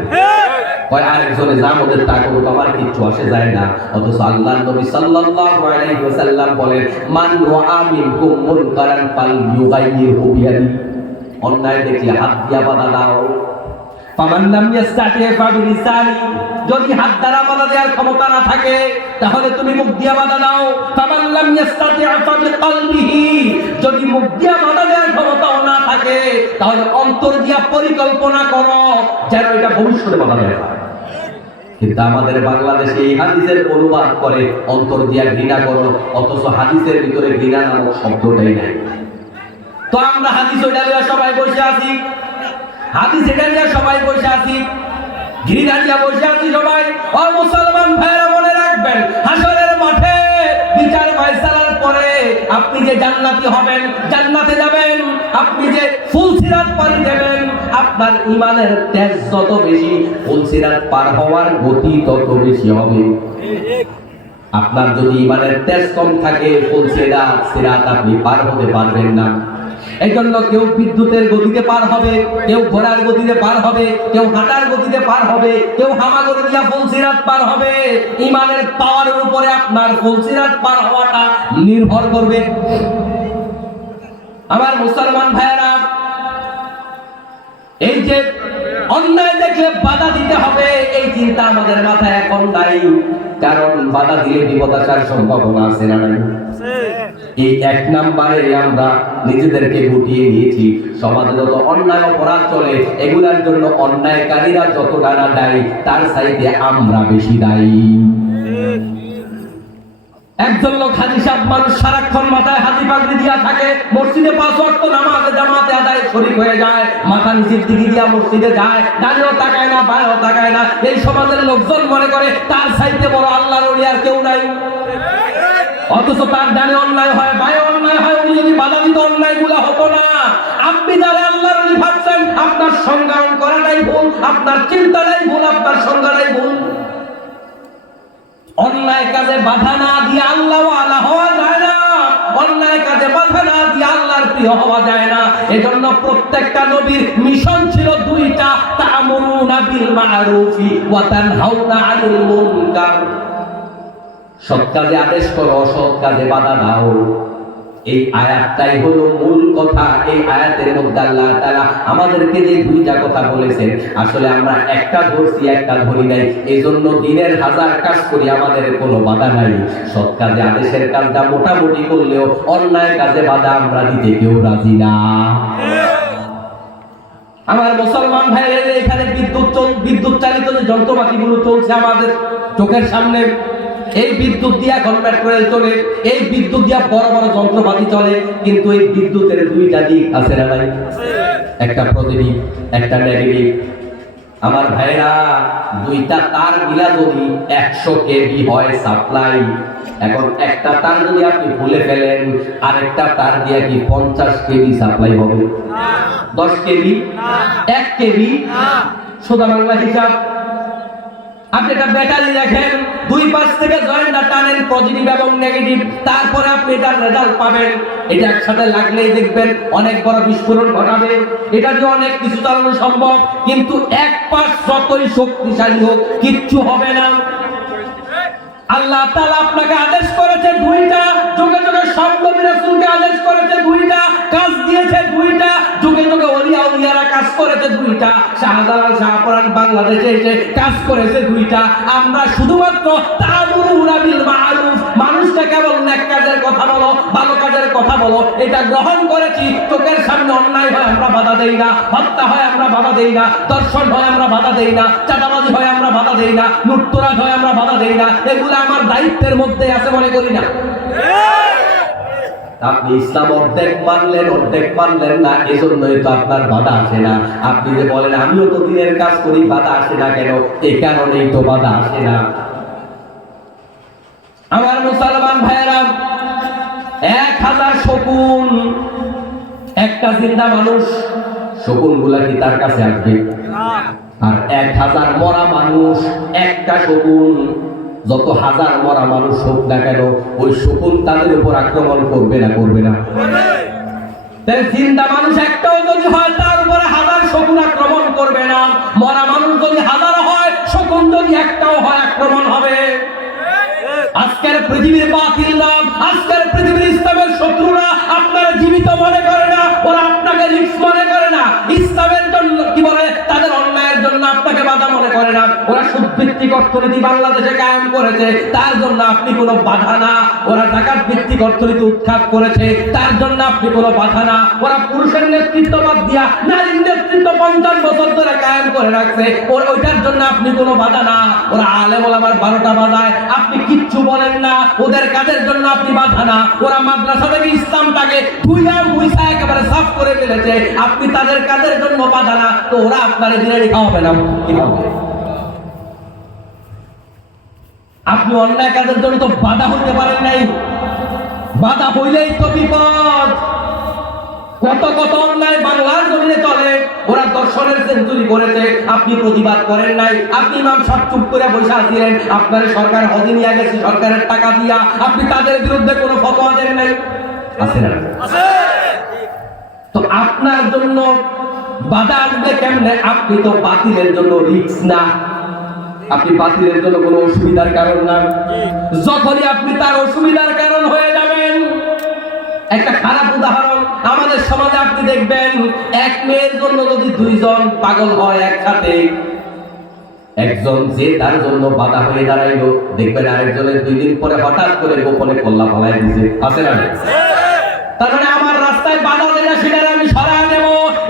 কয় আরেকজনে যা ওদের তা করুক, আমার কিচ্ছু আসে যায় না। অথচ আল্লাহর নবী সাল্লাল্লাহু আলাইহি ওয়াসাল্লাম বলেন মান রাআ মিনকুম মুনকারান ফালইয়ুগাইয়িরহু বিয়াদিহি, অন্যায় দেখলে হাত দিয়া বাধা দাও। ফামান লাম ইয়াস্তাতি ফাবিলিসানি, যদি হাত দ্বারা বাধা দেওয়ার ক্ষমতা না থাকে তাহলে তুমি মুখ দিয়া বাধা দাও। ফামান লাম ইয়াস্তাতি ফাবিকলবিহি, যদি মুখ দিয়া বাধা দেওয়ার ক্ষমতাও না থাকে তাহলে অন্তর দিয়া পরিকল্পনা করো যেন এটা ভবিষ্যতে বাধা দেয়। কিন্তু আমাদের বাংলাদেশে এই হাদিসের অনুবাদ করে অন্তর দিয়া ঘৃণা করো, অথচ হাদিসের ভিতরে ঘৃণা নামক শব্দটাই নাই। তো আমরা হাদিস ওইটা নিয়ে সবাই বসে আছি, হাদিস এটা নিয়ে সবাই বসে আছি, ঘৃণা নিয়ে বসে আছি সবাই। ও মুসলমান ভাইরা, মনে রাখবেন হাসরের মাঠে বিচার ফয়সালার পরে আপনি যে জান্নাতি হবেন, জান্নাতে যাবেন, আপনি যে ফুলসিরাত পাড়ি দেবেন, আপনার ঈমানের তেজ যত বেশি, ফুলসিরাত পার হওয়ার গতি তত বেশি হবে। আপনার যদি ঈমানের তেজ কম থাকে, ফুলসিরাত আপনি পার হতে পারবেন না। এই জন্য কেউ বিদ্যুতের গতিতে পার হবে, কেউ ঘোড়ার গতিতে পার হবে, কেউ হাঁটার গতিতে পার হবে, কেউ হামাগুড়ি দিয়া ফুলসিরাত পার হবে। ঈমানের পাওয়ারের উপরে আপনার ফুলসিরাত পার হওয়াটা নির্ভর করবে। আমার মুসলমান ভাইয়েরা, এই যে অন্যায় দেখলে বাধা দিতে হবে, এই চিন্তা আমাদের মাথায় এখন নাই। কারণ বাধা দিলে বিপদ আসার সম্ভাবনা আছে না নাই? এই এক নাম্বারে আমরা নিজেদেরকে গুটিয়ে নিয়েছি। সমাজে যত অন্যায় অপরাধ চলে, এগুলার জন্য অন্যায়কারীরা যতটা না দায়ী, তার চাইতে আমরা বেশি দায়ী। একজন লোক হাজী সাহেব মানুষ, সারাক্ষণ মাথায় হাজী পাগড়ি দিয়া থাকে, মসজিদে 5 ওয়াক্ত নামাজে জামাতে আদায় শরীক হয়ে যায়, মাথা নিচের দিকে দিয়া মসজিদে যায়, ডানেও তাকায় না, বাঁয়েও তাকায় না। এই সমাজের লোকজন মনে করে তার চাইতে বড় আল্লাহর ওলি আর কেউ নাই। অথচ তার ডানে অন্যায় হয়, বাঁয়ে অন্যায় হয়, উনি যদি বাধা দিত অন্যায়গুলো হতো না। আপনি যারা আল্লাহর ওলি ভাবছেন, আপনার সংজ্ঞায়ন করাটাই ভুল, আপনার চিন্তাটাই ভুল, আপনার সংজ্ঞাটাই ভুল। অন্যায় কাজে বাধা না দিয়ে আল্লাহ ওয়ালা হওয়া যায় না, অন্যায় কাজে বাধা না দিয়ে আল্লাহর প্রিয় হওয়া যায় না। এজন্য প্রত্যেকটা নবীর মিশন ছিল দুইটা, তা'মুরুনা বিল মা'রুফি ওয়া তানহাউনা আনিল মুনকার। সৎ কাজে আদেশ করো, অসৎ কাজে বাধা দাও। এই আয়াতটাই হলো মূল কথা। এই আয়াতের মধ্যে আল্লাহ তাআলা আমাদেরকে যে দুইটা কথা বলেছেন, আসলে আমরা একটা ধরছি, একটা ধরি নাই। এজন্য দিনের হাজার কাজ করি, আমাদের কোনো বাধা নাই। সৎ কাজে আদেশের কাজটা মোটামুটি করলেও অন্যায় কাজে বাধা আমরা দিতে কেউ রাজি না। আমার মুসলমান ভাইয়ের এখানে বিদ্যুৎ চালিত যে যন্ত্রপাতিগুলো চলছে আমাদের চোখের সামনে, এই বিদ্যুৎ দিয়া কনভার্টার চলে, এই বিদ্যুৎ দিয়া বড় বড় যন্ত্রপাতি চলে। কিন্তু এই বিদ্যুতের দুইটা দিক আছে না নাই? একটা পজিটিভ, একটা নেগেটিভ। আমার ভাইরা, দুইটা তার মিলা যদি 100 কেভি হয় সাপ্লাই, এখন একটা তার যদি আপনি খুলে ফেলেন, আরেকটা তার দিয়ে কি 50 কেভি সাপ্লাই হবে? 10 কেভি, 1 কেভি, সোজা বাংলা হিসাব। আপনি একটা ব্যাটারি দেখেন, দুই পাশ থেকে জয়েন্টটা টানেন, পজিটিভ এবং নেগেটিভ, তারপরে আপনি এটার রেজাল্ট পাবেন। এটা একসাথে লাগলেই দেখবেন অনেক বড় বিস্ফোরণ ঘটাবে। এটা দিয়ে অনেক কিছু চালানো সম্ভব, কিন্তু এক পাশ যতই শক্তিশালী হোক কিচ্ছু হবে না। আল্লাহ তাআলা আপনাকে আদেশ করেছে দুইটা, যুগে যুগে সব নবী রাসূলকে আদেশ করেছে দুইটা, কাজ দিয়েছে দুইটা, যুগে যুগে ওলিয়া উলিয়ারা কাজ করেছে দুইটা, শাহজালাল শাহপরান বাংলাদেশে এসে কাজ করেছে দুইটা। আমরা শুধুমাত্র তা'মুরুনা বিল মা'রুফ, মানুষকে কেবল নেক কাজের কথা বলো, ভালো কাজের কথা বলো, এটা গ্রহণ করেছি। চোখের সামনে অন্যায় হয় আমরা বাধা দেই না, হত্যা হয় আমরা বাধা দেই না, দর্শন হয় আমরা বাধা দেই না, চাঁদাবাজি হয় আমরা বাধা দেই না, লুটতরাজ হয় আমরা বাধা দেই না। এগুলো আমার দায়িত্বের মধ্যে আছে মনে করি না। আপনি ইসলাম অর্ধেক মানলেন না, এজন্যই তো আপনার বাধা আসে না। আপনি যে বলেন আমিও তো দিনের কাজ করি, বাধা আসে না কেন? এই কারণেই তো বাধা আসে না। আমার মুসলমান ভাইয়েরা, 1000 শকুন, একটা জিন্দা মানুষ, শকুন গুলা কি তার কাছে আসবে? আর 1000 মরা মানুষ, একটা শকুন, যত হাজার মরা মানুষ হোক না কেন, ওই শকুন তাদের উপর আক্রমণ করবে না? করবে না? তাই জিন্দা মানুষ একটাও যদি হয়, তার উপরে 1000 শকুন আক্রমণ করবে না। মরা মানুষ যদি 1000 হয়, শকুন যদি একটাও হয়, আক্রমণ হবে। আজকের পৃথিবীর বাতিলরা, আজকের পৃথিবীর ইসলামের শত্রুরা আপনারা জীবিত মনে করে না, ওরা আপনাকে রিস্ক মনে করে না। ইসলামের জন্য কি বলে, তাদের অন্যায়ের জন্য আপনাকে বাধা মনে করে না। ওরা সুদভিত্তিক অর্থনীতি বাংলাদেশে কায়েম করেছে, তার জন্য আপনি কোনো বাধা না। ওরা যাকাত ভিত্তিক অর্থনীতি উৎখাত করেছে, তার জন্য আপনি কোনো বাধা না। ওরা পুরুষের নেতৃত্ব বাদ দিয়া নারীর নেতৃত্ব 50 বছর ধরে কায়েম করে রাখছে, ওইটার জন্য আপনি কোনো বাধা না। ওরা আলেম ওলামার 12টা বাজায়, আপনি কিচ্ছু বলেন না, ওদের কাজের জন্য আপনি বাধা না। ওরা মাদ্রাসা থেকে ইসলামটাকে ধুইয়া একেবারে সাফ করে ফেলেছে, আপনি তাদের কাজের জন্য বাধা না। তো ওরা আপনার বিরিয়ানি খাওয়াবে না কিভাবে? আপনি অন্যায় কাজের জন্য তো বাধা হইতে পারেন নাই, বাধা হইলেই তো বিপদ। কত কত অন্যায় বাংলার জমিনে চলে, ওরা দর্শনের সেঞ্চুরি করেছে, আপনি প্রতিবাদ করেন নাই। আপনি ইমাম সাহেব চুপ করে বসে আছিলেন, আপনার সরকার হজে নিয়ে গেছে সরকারের টাকা দিয়া, আপনি তাদের বিরুদ্ধে কোনো ফতোয়া দেন নাই। আছে না? তো আপনার জন্য বাধা আসবে কেমনে? আপনি তো বাতিলের জন্য রিস্ক না, আপনি বাতিলের জন্য কোনো অসুবিধার কারণ না। যখনই আপনি তার অসুবিধার কারণ হয়ে যাবেন, একটা খারাপ উদাহরণ আমাদের সমাজে আপনি দেখবেন, এক মেয়ের জন্য যদি 2 জন পাগল হয় একসাথে, একজন যে তার জন্য বাধা হয়ে দাঁড়াইলো, দেখবেন আরেকজনের 2 দিন পরে হঠাৎ করে গোপনে কল্লা ফলাই দিছে। আছে না? তার মানে আমার রাস্তায় বাধা দেনা সেটা আমি সরায় দেব।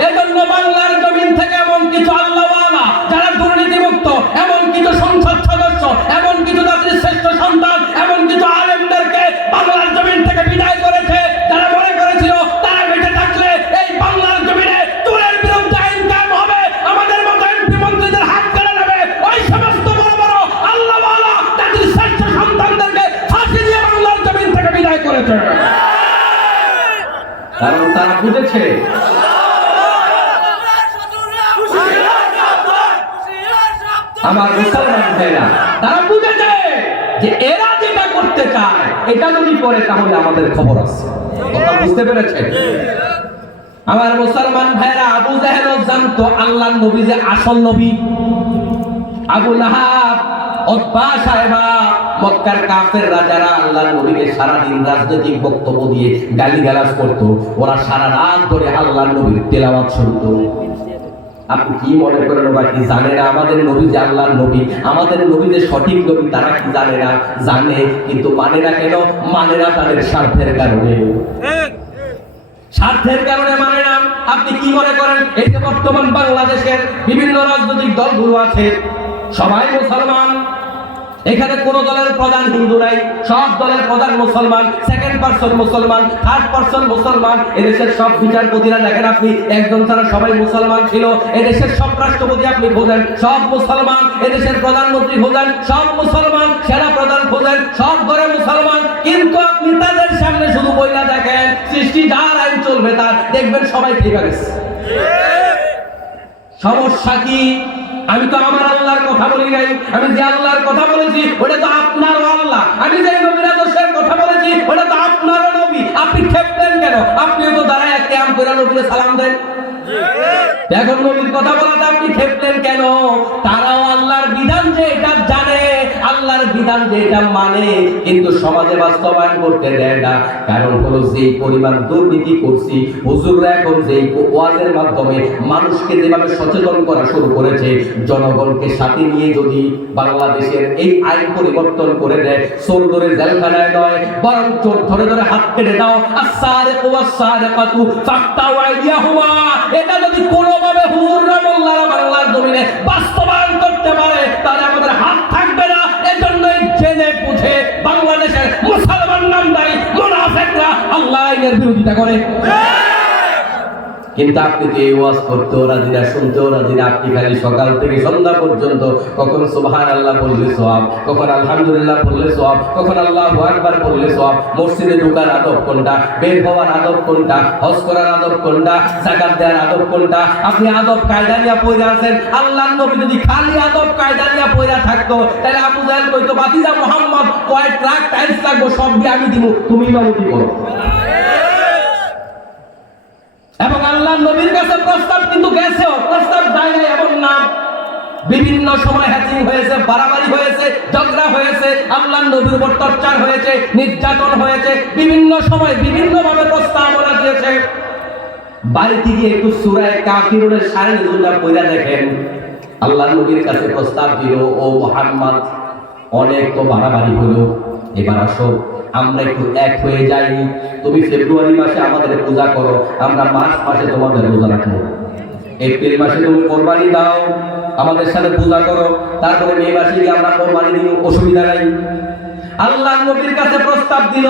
এজন্য বাংলার জমিন থেকে এমন কিছু আল্লাহওয়ালা, যারা দুর্নীতিমুক্ত, এমন কিছু সংসদ সদস্য, এমন কিছু জাতির শ্রেষ্ঠ সন্তান, এমন কিছু আলেমদেরকে বাংলার জমিন থেকে বিদায় করেছে, যারা মনে করেছিল তারা বেঁচে থাকলে এই বাংলার জমিনে চোরের বিরুদ্ধে আইন কায়েম হবে, আমাদের মতো এমপি মন্ত্রীদের হাত কেড়ে নেবে। ওই সমস্ত বড় বড় আল্লাহওয়ালা জাতির শ্রেষ্ঠ সন্তানদেরকে ফাঁসি দিয়ে বাংলার জমিন থেকে বিদায় করেছে, কারণ তারা বুঝেছে আমার মুসলমান ভাইরা, তারা বুঝেছে যে এরা যেটা করতে চায় এটা যদি করে তাহলে আমাদের খবর আছে। কথা বুঝতে পেরেছে? আমার মুসলমান ভাইরা, আবু জাহেল জানতো আল্লাহর নবী যে আসল নবী। আবু লাহাব, উতবা সাহেবা, মক্কার কাফেররা যারা আল্লাহর নবীকে সারা দিন রাজনৈতিক বক্তব্য দিয়ে গালিগালাজ করত, ওরা সারা রাত ধরে আল্লাহর নবীর তেলাওয়াত শুনতো। আপনি কি মনে করেন ওরা কি জানে না আমাদের নবী যে আল্লাহর নবী, আমাদের নবী যে সঠিক নবী? তারা কি জানে না? জানে, কিন্তু মানে না কেন? মানে না তাদের স্বার্থের কারণে, স্বার্থের কারণে মানে না। আপনি কি মনে করেন এই যে বর্তমান বাংলাদেশের বিভিন্ন রাজনৈতিক দলগুলো আছে, সবাই মুসলমান, এখানে কোন দলের প্রধান হিন্দু নাই, সব দলের প্রধান মুসলমান, সেকেন্ড পারসন মুসলমান, থার্ড পারসন মুসলমান। এদেশের সব বিচারপতিরা দেখেন আপনি, একজন ছাড়া সবাই মুসলমান ছিল। এদেশের সব রাষ্ট্রপতি আপনি খোঁজেন, সব মুসলমান। এদেশের প্রধানমন্ত্রী খোঁজেন, সব মুসলমান। সেনা প্রধান খোঁজেন, সব ঘরে মুসলমান। কিন্তু আপনি তাদের সামনে শুধু বইলা দেখেন, সৃষ্টি যার আইন চলবে তার, দেখবেন সবাই ঠিক আছে। সমস্যা কি? আমি তো আমার আল্লাহর কথা বলি নাই, আমি যে আল্লাহর কথা বলেছি ওটা তো আপনার আল্লাহ। আমি যে নবীর আদর্শের কথা বলেছি ওটা তো আপনার নবী। আপনি খেপলেন কেন? আপনিও তো দাঁড়ায় কিয়াম করে নবীকে সালাম দেন। এখন নবীর কথা বলাতে আপনি খেপলেন কেন? তারাও আল্লাহর বিধান যে এটা জানে, আল্লাহর বিধান যে এটা মানে, কিন্তু সমাজে বাস্তবায়ন করতে দেয় না। কারণ হলো যে পরিমাণ দুর্নীতি করছি, হুজুররা এখন যে ওয়াজের মাধ্যমে মানুষকে যেভাবে সচেতন করা শুরু করেছে, জনগণকে সাথে নিয়ে যদি বাংলাদেশের এই আইন পরিবর্তন করে দেয়, চোর ধরে জেলখানায় নয়, বরং চোর ধরে ধরে হাত কেটে দাও, আস-সারিকু ওয়াস-সারিকাতু ফাকতাউ আইদিয়াহুমা, এটা যদি কোনোভাবে হুজুররা মোল্লারা বাংলার জমিনে বাস্তবায়ন করতে পারে, তাহলে আমাদের হাত থাকবে না। এজন্যই জেনে বুঝে বাংলাদেশের মুসলমান নামদারি মুনাফিকরা আল্লাহ আইনের বিরোধিতা করে। কিন্তু আপনি তো এই ওয়াজ করতেও রাজি না, শুনতেও রাজি না। আপনি খালি সকাল থেকে সন্ধ্যা পর্যন্ত কখন সুবহানাল্লাহ বললে সওয়াব, কখন আলহামদুলিল্লাহ বললে সওয়াব, কখন আল্লাহু আকবার বললে সওয়াব। মসজিদে ঢোকার আদব কোনটা, বের হওয়ার আদব কোনটা, হজ করার আদব কোনটা, যাকাত দেওয়ার আদব কোনটা? আপনি আদব কায়দা নিয়ে পড়ে আছেন। আল্লাহর নবী যদি খালি আদব কায়দা নিয়ে পড়ে থাকতো, তাহলে আবু জাহেল কইতো, বাতিজা মুহাম্মদ কয় ট্রাক টাইলস লাগবে, সব দিয়ে আমি দিব, তুমি ইমামতি করো। এবং আল্লাহর নবীর কাছে প্রস্তাব কিন্তু গেছেও, প্রস্তাব যায় না এমন না। বিভিন্ন সময় হ্যাচিং হয়েছে, বাড়াবাড়ি হয়েছে, ঝগড়া হয়েছে, আল্লাহর নবীর উপর টর্চার হয়েছে, নির্যাতন হয়েছে। বিভিন্ন সময় বিভিন্ন ভাবে প্রস্তাবনা দিয়েছে। বাড়িতে গিয়ে একটু সূরা কাফিরুনের সারে নজুলটা পড়া দেখেন। আল্লাহর নবীর কাছে প্রস্তাব দিল, ও মুহাম্মদ, অনেক তো বাড়াবাড়ি হলো, এবার আসো আমরা একটু এক হয়ে যাই। তুমি ফেব্রুয়ারি মাসে আমাদের পূজা করো, আমরা মার্চ মাসে তোমাদের রোজা রাখবো। এপ্রিল মাসে তুমি কোরবানি দাও, আমাদের সাথে পূজা করো, তারপরে মে মাসে গিয়ে আমরা কোরবানি দিব, অসুবিধা নাই। আল্লাহর নবীর কাছে প্রস্তাব দিল,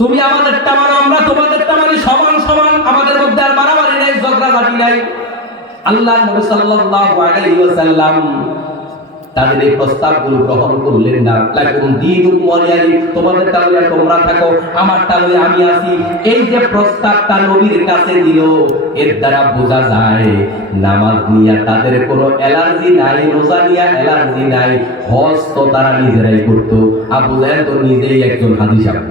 তুমি আমাদেরটা মানো, আমরা তোমাদেরটা মানি, সমান সমান, আমাদের মধ্যে আর মারামারি নাই, ঝগড়াঝাটি নাই। আল্লাহর নবী সাল্লাল্লাহু আলাইহি ওয়াসাল্লাম তাদের এই প্রস্তাবগুলো গ্রহণ করলেন না। লাকুম দীনুকুম ওয়ালিয়া দীন, তোমাদের তালুয়া তোমরা থাকো, আমার তালুয়া আমি আছি। এই যে প্রস্তাবটা নবীর কাছে দিল, এর দ্বারা বোঝা যায় নামাজ নিয়ে তাদের কোনো অ্যালার্জি নাই, রোজা নিয়ে অ্যালার্জি নাই। হজ তো তারা নিজেরাই করতো। আবু জাহেল তো নিজেই একজন হাজি সাহেব।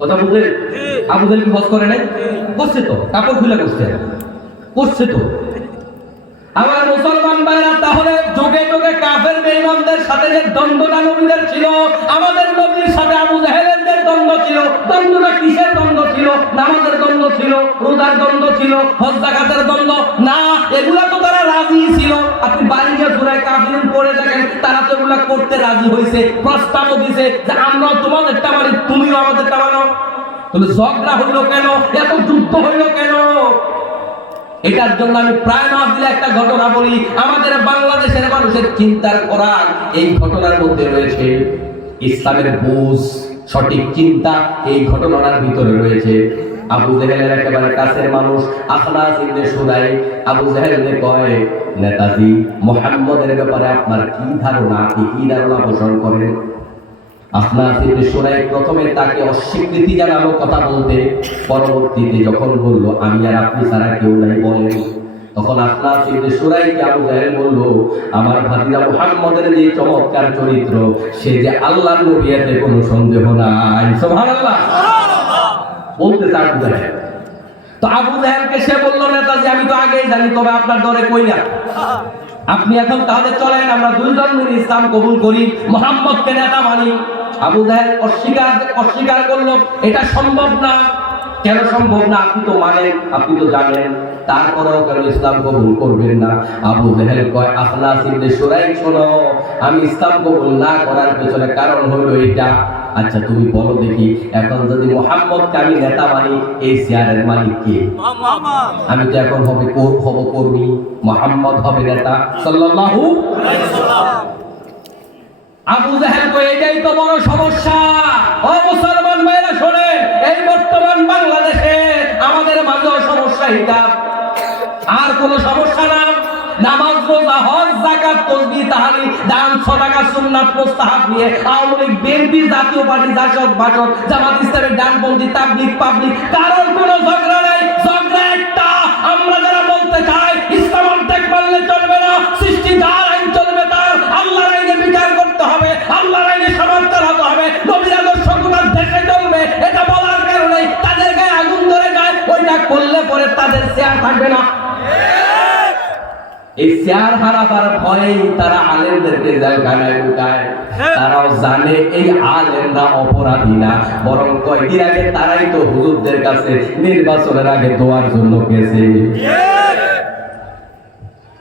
কথা বুঝলেন? আবু জাহেল কি হজ করে নাই? করছে তো, কাপড় খুলে করছে তো। আমার মুসলমান ভাইরা, তাহলে যুগে যুগে কাফের বেঈমানদের সাথে যে দ্বন্দ্বটা নবীদের ছিল, আমাদের নবীর সাথে আবু জাহেলের দ্বন্দ্ব ছিল। দ্বন্দ্বটা কিসের দ্বন্দ্ব ছিল? নামাজের দ্বন্দ্ব ছিল, রোজার দ্বন্দ্ব ছিল, হজ যাকাতের দ্বন্দ্ব না। এগুলা তো তারা রাজি ছিল। আপনি বাড়ি গিয়ে সূরা কাফিরুন পড়ে দেখেন, তারা তো এগুলা করতে রাজি হয়েছে, প্রস্তাবও দিছে যে আমরাও তোমাদেরটা মানি, তুমিও আমাদেরটা মানো। তাহলে ঝগড়া হইল কেন? এত যুদ্ধ হইল কেন? এটার জন্য আমি প্রায় মাহফিলে একটা ঘটনা বলি। আমাদের বাংলাদেশের মানুষের চিন্তার করার এই ঘটনার মধ্যে রয়েছে ইসলামের বুঝ, সঠিক চিন্তা এই ঘটনার ভিতরে রয়েছে। আবু জাহেলের একেবারে কাছের মানুষ আখনাস ইবনে সুরাই আবু জাহেলকে কয়, নেতাজি মুহাম্মদের ব্যাপারে আপনার কি ধারণা, আপনি কি ধারণা পোষণ করেন? আখনাস ইবনে সুরাই প্রথমে তাকে অস্বীকৃতি জানালো কথা বলতে, পরবর্তীতে যখন বলল আমি আর আপনি ছাড়া কেউ নাই বলেন, তখন আখনাস ইবনে সুরাইকে আবু জাহেল বলল, আমার ভাতিজা মুহাম্মদের যে চমৎকার চরিত্র, সে যে আল্লাহর নবী, এতে কোনো সন্দেহ নাই। সুবহানাল্লাহ বলতে চান আবু জাহেল। তো আবু জাহেলকে সে বলল, নেতাজি আমি তো আগেই জানি, তবে আপনার দরে কই না, আপনি এখন তাহলে চলেন, আমরা দুইজন মিলে ইসলাম কবুল করি, মুহাম্মদকে নেতা মানি। আবু জাহেল অস্বীকার করলো, এটা সম্ভব না। কেন সম্ভব না? আপনি তো মানেন, আপনি তো জানেন, তারপরেও কেন ইসলাম কবুল করবেন না? আবু জাহেল কয়, আখনাস ইবনে সুরাই, শোনো, আমি ইসলাম কবুল না করার পেছনে কারণ হলো এটা। আচ্ছা তুমি বলো দেখি, এখন যদি মুহাম্মদকে আমি নেতা মানি, এই চেয়ারের মালিক কে? আমি তো এখন হব কর্মী, মুহাম্মদ হবে নেতা সাল্লাল্লাহু আলাইহি ওয়াসাল্লাম। আবু জাহেল কই এটাই তো বড় সমস্যা। ও মুসলমান ভাইরা শোনেন, এই বর্তমান বাংলাদেশে আমাদের মাঝেও সমস্যা এটা, আর কোন সমস্যা না। নামাজ, রোজা, হজ, যাকাত, তাসবিহ, তাহলিল, দান, সাদাকা, সুন্নাত, মুস্তাহাব নিয়ে আওয়ামী লীগ, বিএনপি, জাতীয় পার্টি, জাসদ, বাসদ, জামাত ইসলামী, ডানপন্থী, তাবলীগ, পাবলিক কারোর কোনো ঝগড়া নাই। ঝগড়া একটা, আমরা যারা বলতে চাই ইসলাম অর্ধেক মানলে চলবে না, সৃষ্টি যার আইন চলবে তার, আল্লাহর আইনে বিচার করতে হবে, আল্লাহর আইনে সমাজ চালাতে হবে, নবীর আদর্শ গোটা দেশে চলবে, এটা বলার কারণে তাদের গায়ে আগুন ধরে যায়। ওইটা করলে পরে তাদের শেয়ার থাকবে না। এই শেয়ার হারাবার ভয়েই তারা আলেমদেরকে জেলখানায় ঢুকায়। তারাও জানে এই আলেমরা অপরাধী না, বরং কয়েকদিন আগে তারাই তো হুজুরদের কাছে নির্বাচনের আগে দোয়ার জন্য গেছে।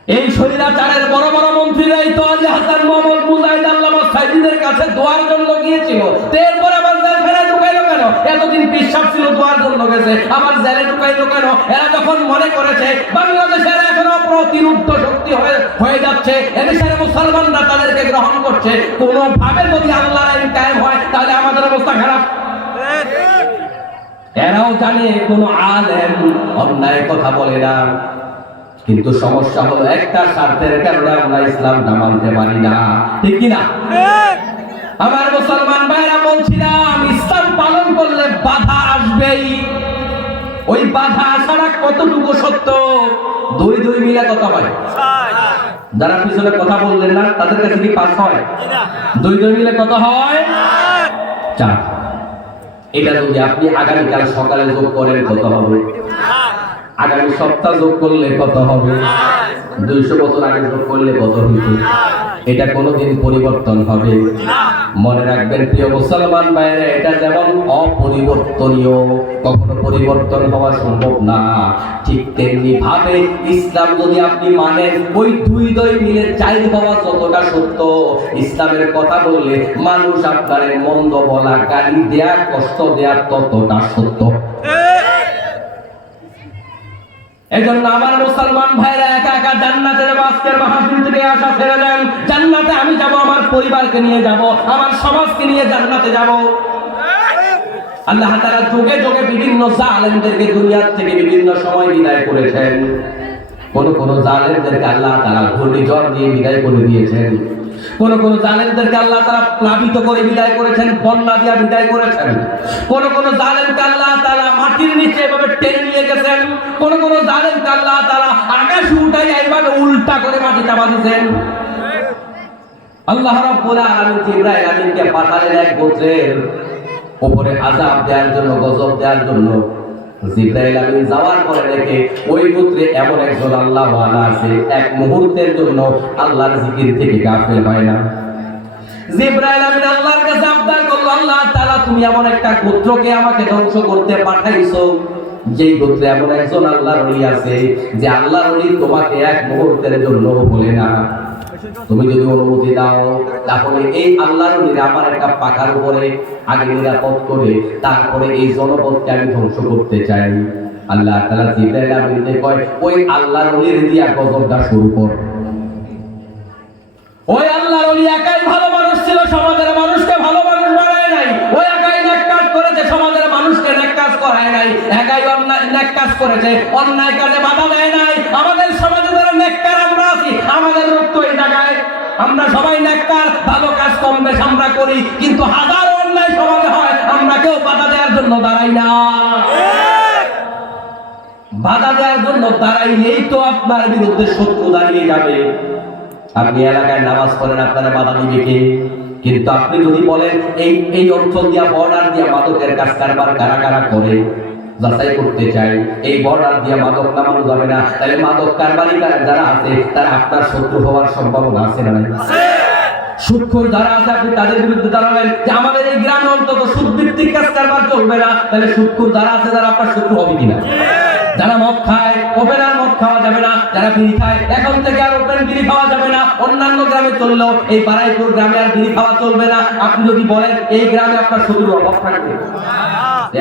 এই স্বৈরাচারের বড় বড় মন্ত্রীরাই তো আলী হাসান, মোহাম্মদ মুজাহিদ, আল্লামা সাইদিদের কাছে দোয়ার জন্য গিয়েছিল। এরপর আবার জেলখানায় ঢুকাইলো কেন? এতদিন বিশ্বাস ছিল দোয়ার জন্য গেছে, আবার জেলে ঢুকাইলো কেন? এরা যখন মনে করেছে বাংলাদেশের এখন প্রতিরুদ্ধ শক্তি হয়ে যাচ্ছে, এদেশের মুসলমানরা তাদেরকে গ্রহণ করছে, কোনোভাবে যদি আল্লাহর আইন কায়েম হয় তাহলে আমাদের অবস্থা খারাপ। এরাও জানে কোন আলেম অন্যায় কথা বলে না, কিন্তু সমস্যা হলো একটা স্বার্থের কারণে আমরা ইসলামটা মানতে পারি না, ঠিক কিনা? আমার মুসলমান ভাইরা, বলছিলাম ইসলাম পালন করলে বাধা আসবেই। ওই বাধা আসাটা কতটুকু সত্য? দুই দুই মিলে কত হয়? যারা পিছনে কথা বললেন না তাদের কাছে কি 5 হয়? দুই দুই মিলে কত হয়? 4। এটা যদি আপনি আগামীকাল সকালে যোগ করেন কত হবে? আগামী সপ্তাহ যোগ করলে কত হবে? 200 বছর আগে যোগ করলে কত হইত? এটা কোনোদিন পরিবর্তন হবে? মনে রাখবেন প্রিয় মুসলমান ভাইরা, এটা যেমন অপরিবর্তনীয়, কখনো পরিবর্তন হওয়া সম্ভব না, ঠিক তেমনি ভাবে ইসলাম যদি আপনি মানেন, ওই দুই দুই মিলে 4 হওয়া যতটা সত্য, ইসলামের কথা বললে মানুষ আপনার মন্দ বলা, গালি দেয়া, কষ্ট দেয়া ততটা সত্য। এজন্য আমার মুসলমান ভাইরা, একা একা জান্নাতের আজকের মাহফিল থেকে আশা ছেড়ে দেন। জান্নাতে আমি যাব, আমার পরিবারকে নিয়ে যাব, আমার সমাজকে নিয়ে জান্নাতে যাব। আল্লাহ তাআলা যুগে যুগে বিভিন্ন জালেমদেরকে দুনিয়া থেকে বিভিন্ন সময় বিদায় করেছেন। কোন জালেমদেরকে আল্লাহ তাআলা ঘূর্ণিঝড় দিয়ে বিদায় করে দিয়েছেন, কোন জালেমদেরকে আল্লাহ তাআলা প্লাবিত করে বিদায় করেছেন, বন্যা দিয়ে বিদায় করেছেন। কোন জালেমকে আল্লাহ তাআলা মাটির নিচে এভাবে টেনে নিয়ে গেছেন, কোন জালেমকে আল্লাহ তাআলা আকাশ উঠাই এইভাবে উল্টা করে মাটি চাপা দিয়েছেন। আল্লাহ রাব্বুল আলামিন জিবরাইল আমিনকে পাঠালেন এক গোত্রের উপরে আযাব দেওয়ার জন্য, গজব দেওয়ার জন্য। জিবরাইল আমিন যাওয়ার পরে দেখে ওই গোত্রে এমন একজন আল্লাহ ওয়ালা আছে, এক মুহূর্তের জন্য আল্লাহর জিকির থেকে গাফিল হয় না। জিবরাইল আমিন আল্লাহর কাছে আবদার করলো, আল্লাহ তাআলা তুমি এমন একটা গোত্রকে আমাকে ধ্বংস করতে পাঠাইছো, যেই গোত্রে এমন একজন আল্লাহর ওলি আছে যে আল্লাহর ওলি তোমাকে এক মুহূর্তের জন্য বলে না। তুমি যদি অনুমতি দাও তাহলে এই আল্লাহর ওলির আমার একটা পাখার উপরে আগে নিরাপদ করে তারপরে এই জনপদকে আমি ধ্বংস করতে চাই। আল্লাহ তাআলা জিবরাইল আমিনকে কয়, ওই আল্লাহর ওলির দিয়া গজবটা শুরু কর। ওই আল্লাহর ওলি একাই ভালো মানুষ ছিল, সমাজের মানুষকে ভালো মানুষ বানায় নাই। ওই একাই নেক কাজ করেছে, সমাজের মানুষকে নেক কাজ করায় নাই। একাই নেক কাজ করেছে, অন্যায় কাজে বাধা দেয় নাই। আমাদের সমাজে যারা নেককার আমরা আছি, আমাদের রক্ত এই জায়গায়, আমরা সবাই নেককার, ভালো কাজ কম বেশ আমরা করি, কিন্তু হাজার অন্যায় সমাজে হয়, আমরা কেউ বাধা দেওয়ার জন্য দাঁড়াই না। বাধা দেওয়ার জন্য দাঁড়াইলেই তো আপনার বিরুদ্ধে শত্রু দাঁড়িয়ে যাবে। আপনি এলাকায় নামাজ পড়েন, আপনারা বাধা দিবে কে? কিন্তু আপনি যদি বলেন এই অঞ্চল দিয়া, বর্ডার দিয়া মাদকের কাজ কারবার কারা কারা করে যাচাই করতে চাই, এই বর্ডার দিয়া মাদক নামানো যাবে না, তাহলে মাদক কারবারি যারা আছে তারা আপনার শত্রু হওয়ার সম্ভাবনা আছে না? সুদখোর যারা আছে আপনি তাদের বিরুদ্ধে দাঁড়াবেন যে আমাদের এই গ্রামে অন্তত সুদভিত্তিক কাজ কারবার চলবে না, তাহলে সুদখোর যারা আছে যারা আপনার শত্রু হবে কিনা? যারা মদ খায়, ওপেন আর মদ খাওয়া যাবে না। যারা বিড়ি খায়, এখন থেকে আর ওপেন বিড়ি খাওয়া যাবে না। অন্যান্য গ্রামে চললেও এই বারাইপুর গ্রামে আর বিড়ি খাওয়া চলবে না। আপনি যদি বলেন এই গ্রামে আপনার শত্রুর অভাব থাকবে,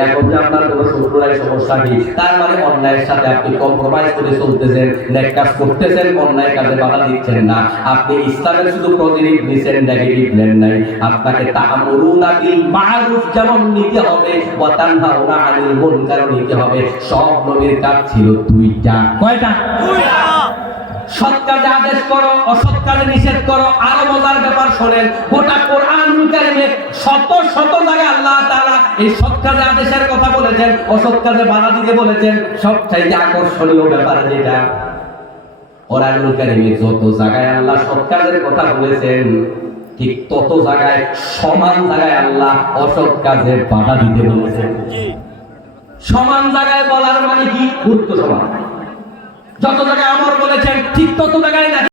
এখন যে আপনার কোনো শত্রু নাই, সমস্যা কি? তার মানে অন্যায়ের সাথে আপনি কম্প্রোমাইজ করে চলতেছেন, নেক কাজ করতেছেন, অন্যায় কাজে বাধা দিচ্ছেন না। আপনি ইসলামের শুধু পজিটিভ নিছেন, নেগেটিভ নেন নাই। আপনাকে তা'মুরুনা বিল মা'রুফ যেমন নিতে হবে, ওয়া তানহাউনা আনিল মুনকার নিতে হবে। সব নবীর কাজ ছিল দুইটা। কয়টা? দুইটা। সৎ কাজে আদেশ করো, অসৎ কাজে নিষেধ করো। আরো মজার ব্যাপার শোনেন, গোটা কোরআনুল কারীমে শত শত জায়গায় আল্লাহ তাআলা এই সৎ কাজে আদেশের কথা বলেছেন, অসৎ কাজে বাধা দিতে বলেছেন। সবচাইতে আকর্ষণীয় ব্যাপার যেটা, কোরআনুল কারীমে যত জায়গায় আল্লাহ সৎ কাজের কথা বলেছেন, ঠিক তত জায়গায় সমান জায়গায় আল্লাহ অসৎ কাজে বাধা দিতে বলেছেন। সমান জায়গায় বলার মানে কি? গুরুত্ব সমান। যত জায়গায় আমর বলেছেন, ঠিক তত জায়গায়